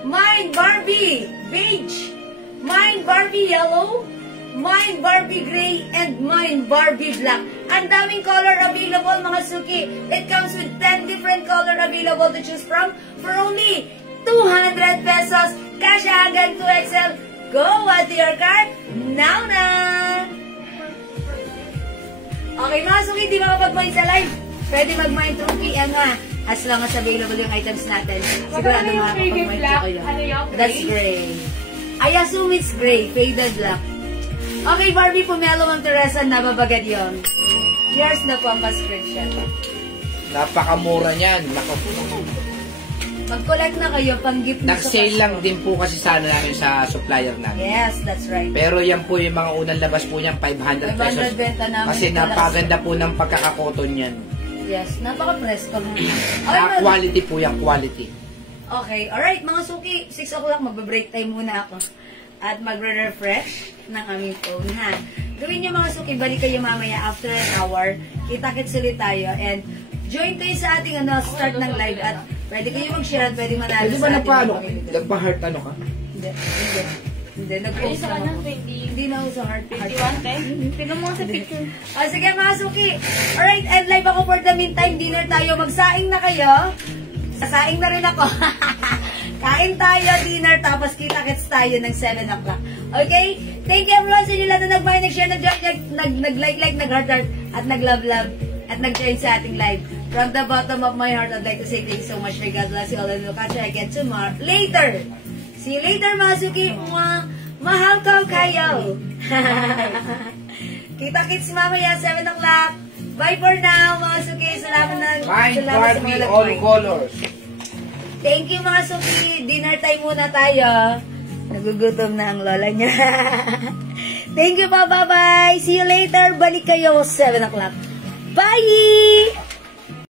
Mine Barbie Beige. Mine Barbie Yellow. Mine Barbie Gray. And mine Barbie Black. Ang daming color available mga Suki. It comes with 10 different color available to choose from for only 200 pesos. Kasya hanggang 2XL. Go add to your cart now na! Okay mga Suki, di makapag-mine sa live. Pwede mag-mine through PM ha. As long as available yung items natin. Sigurado makapag-mine kayo. That's gray. I assume it's gray. Faded black. Okay, Barbie Pomelo, Ma'am Teresa, nababagad yun. Here's na po ang pa-screenshot. Napakamura niyan. Mag-collect na kayo, pang-gift nyo sa Nag-sale lang Costco. din po kasi sana namin sa supplier namin. Yes, that's right. Pero yan po yung mga unang labas po niyan, 500 pesos. 500 benta namin. Kasi napaganda po ng pagkakakoton yan. Yes, napaka-presto mo. Okay, Quality po yan, quality. Okay, alright mga Suki, 6 o'clock, magbe-break time muna ako. At magre-refresh ng aming phone, ha? Gawin nyo mga Suki, balik kayo mamaya after an hour. Kita-kits ulit tayo. And join kayo sa ating start ng live. At pwede kayo mag-share at pwede manalo Hindi sa ba ating napano? mga community. Nagpa-heart ano ka? Hindi, nag-post Sa lang kanang ako. 20. Hindi na ako sa heart. 21, 10. Tignan mo sa picture. Sige mga Suki. Alright, and live ako for the meantime. Dinner tayo. Magsaing na kayo. Sasaing na rin ako. Kain tayo, dinner, tapos kita-kits tayo ng 7 o'clock. Okay? Thank you everyone sa inyo lahat na nag-mind, nag-share, nag-like, nag-heart, at nag-love, at nag-join sa ating live. From the bottom of my heart, I'd like to say thank you so much. May God bless you all and we'll catch you again tomorrow. Later! See you later, mga suki. Mahal ko kayo. Kita-kits mamaya, 7 o'clock. Bye for now, mga suki. Salamat Mind sa Barbie mga all nag-mind. colors. Thank you, mga suki. Dinner time muna tayo. Nagugutom na ang lola niya. Thank you pa. Bye-bye. See you later. Balik kayo 7 o'clock. Bye!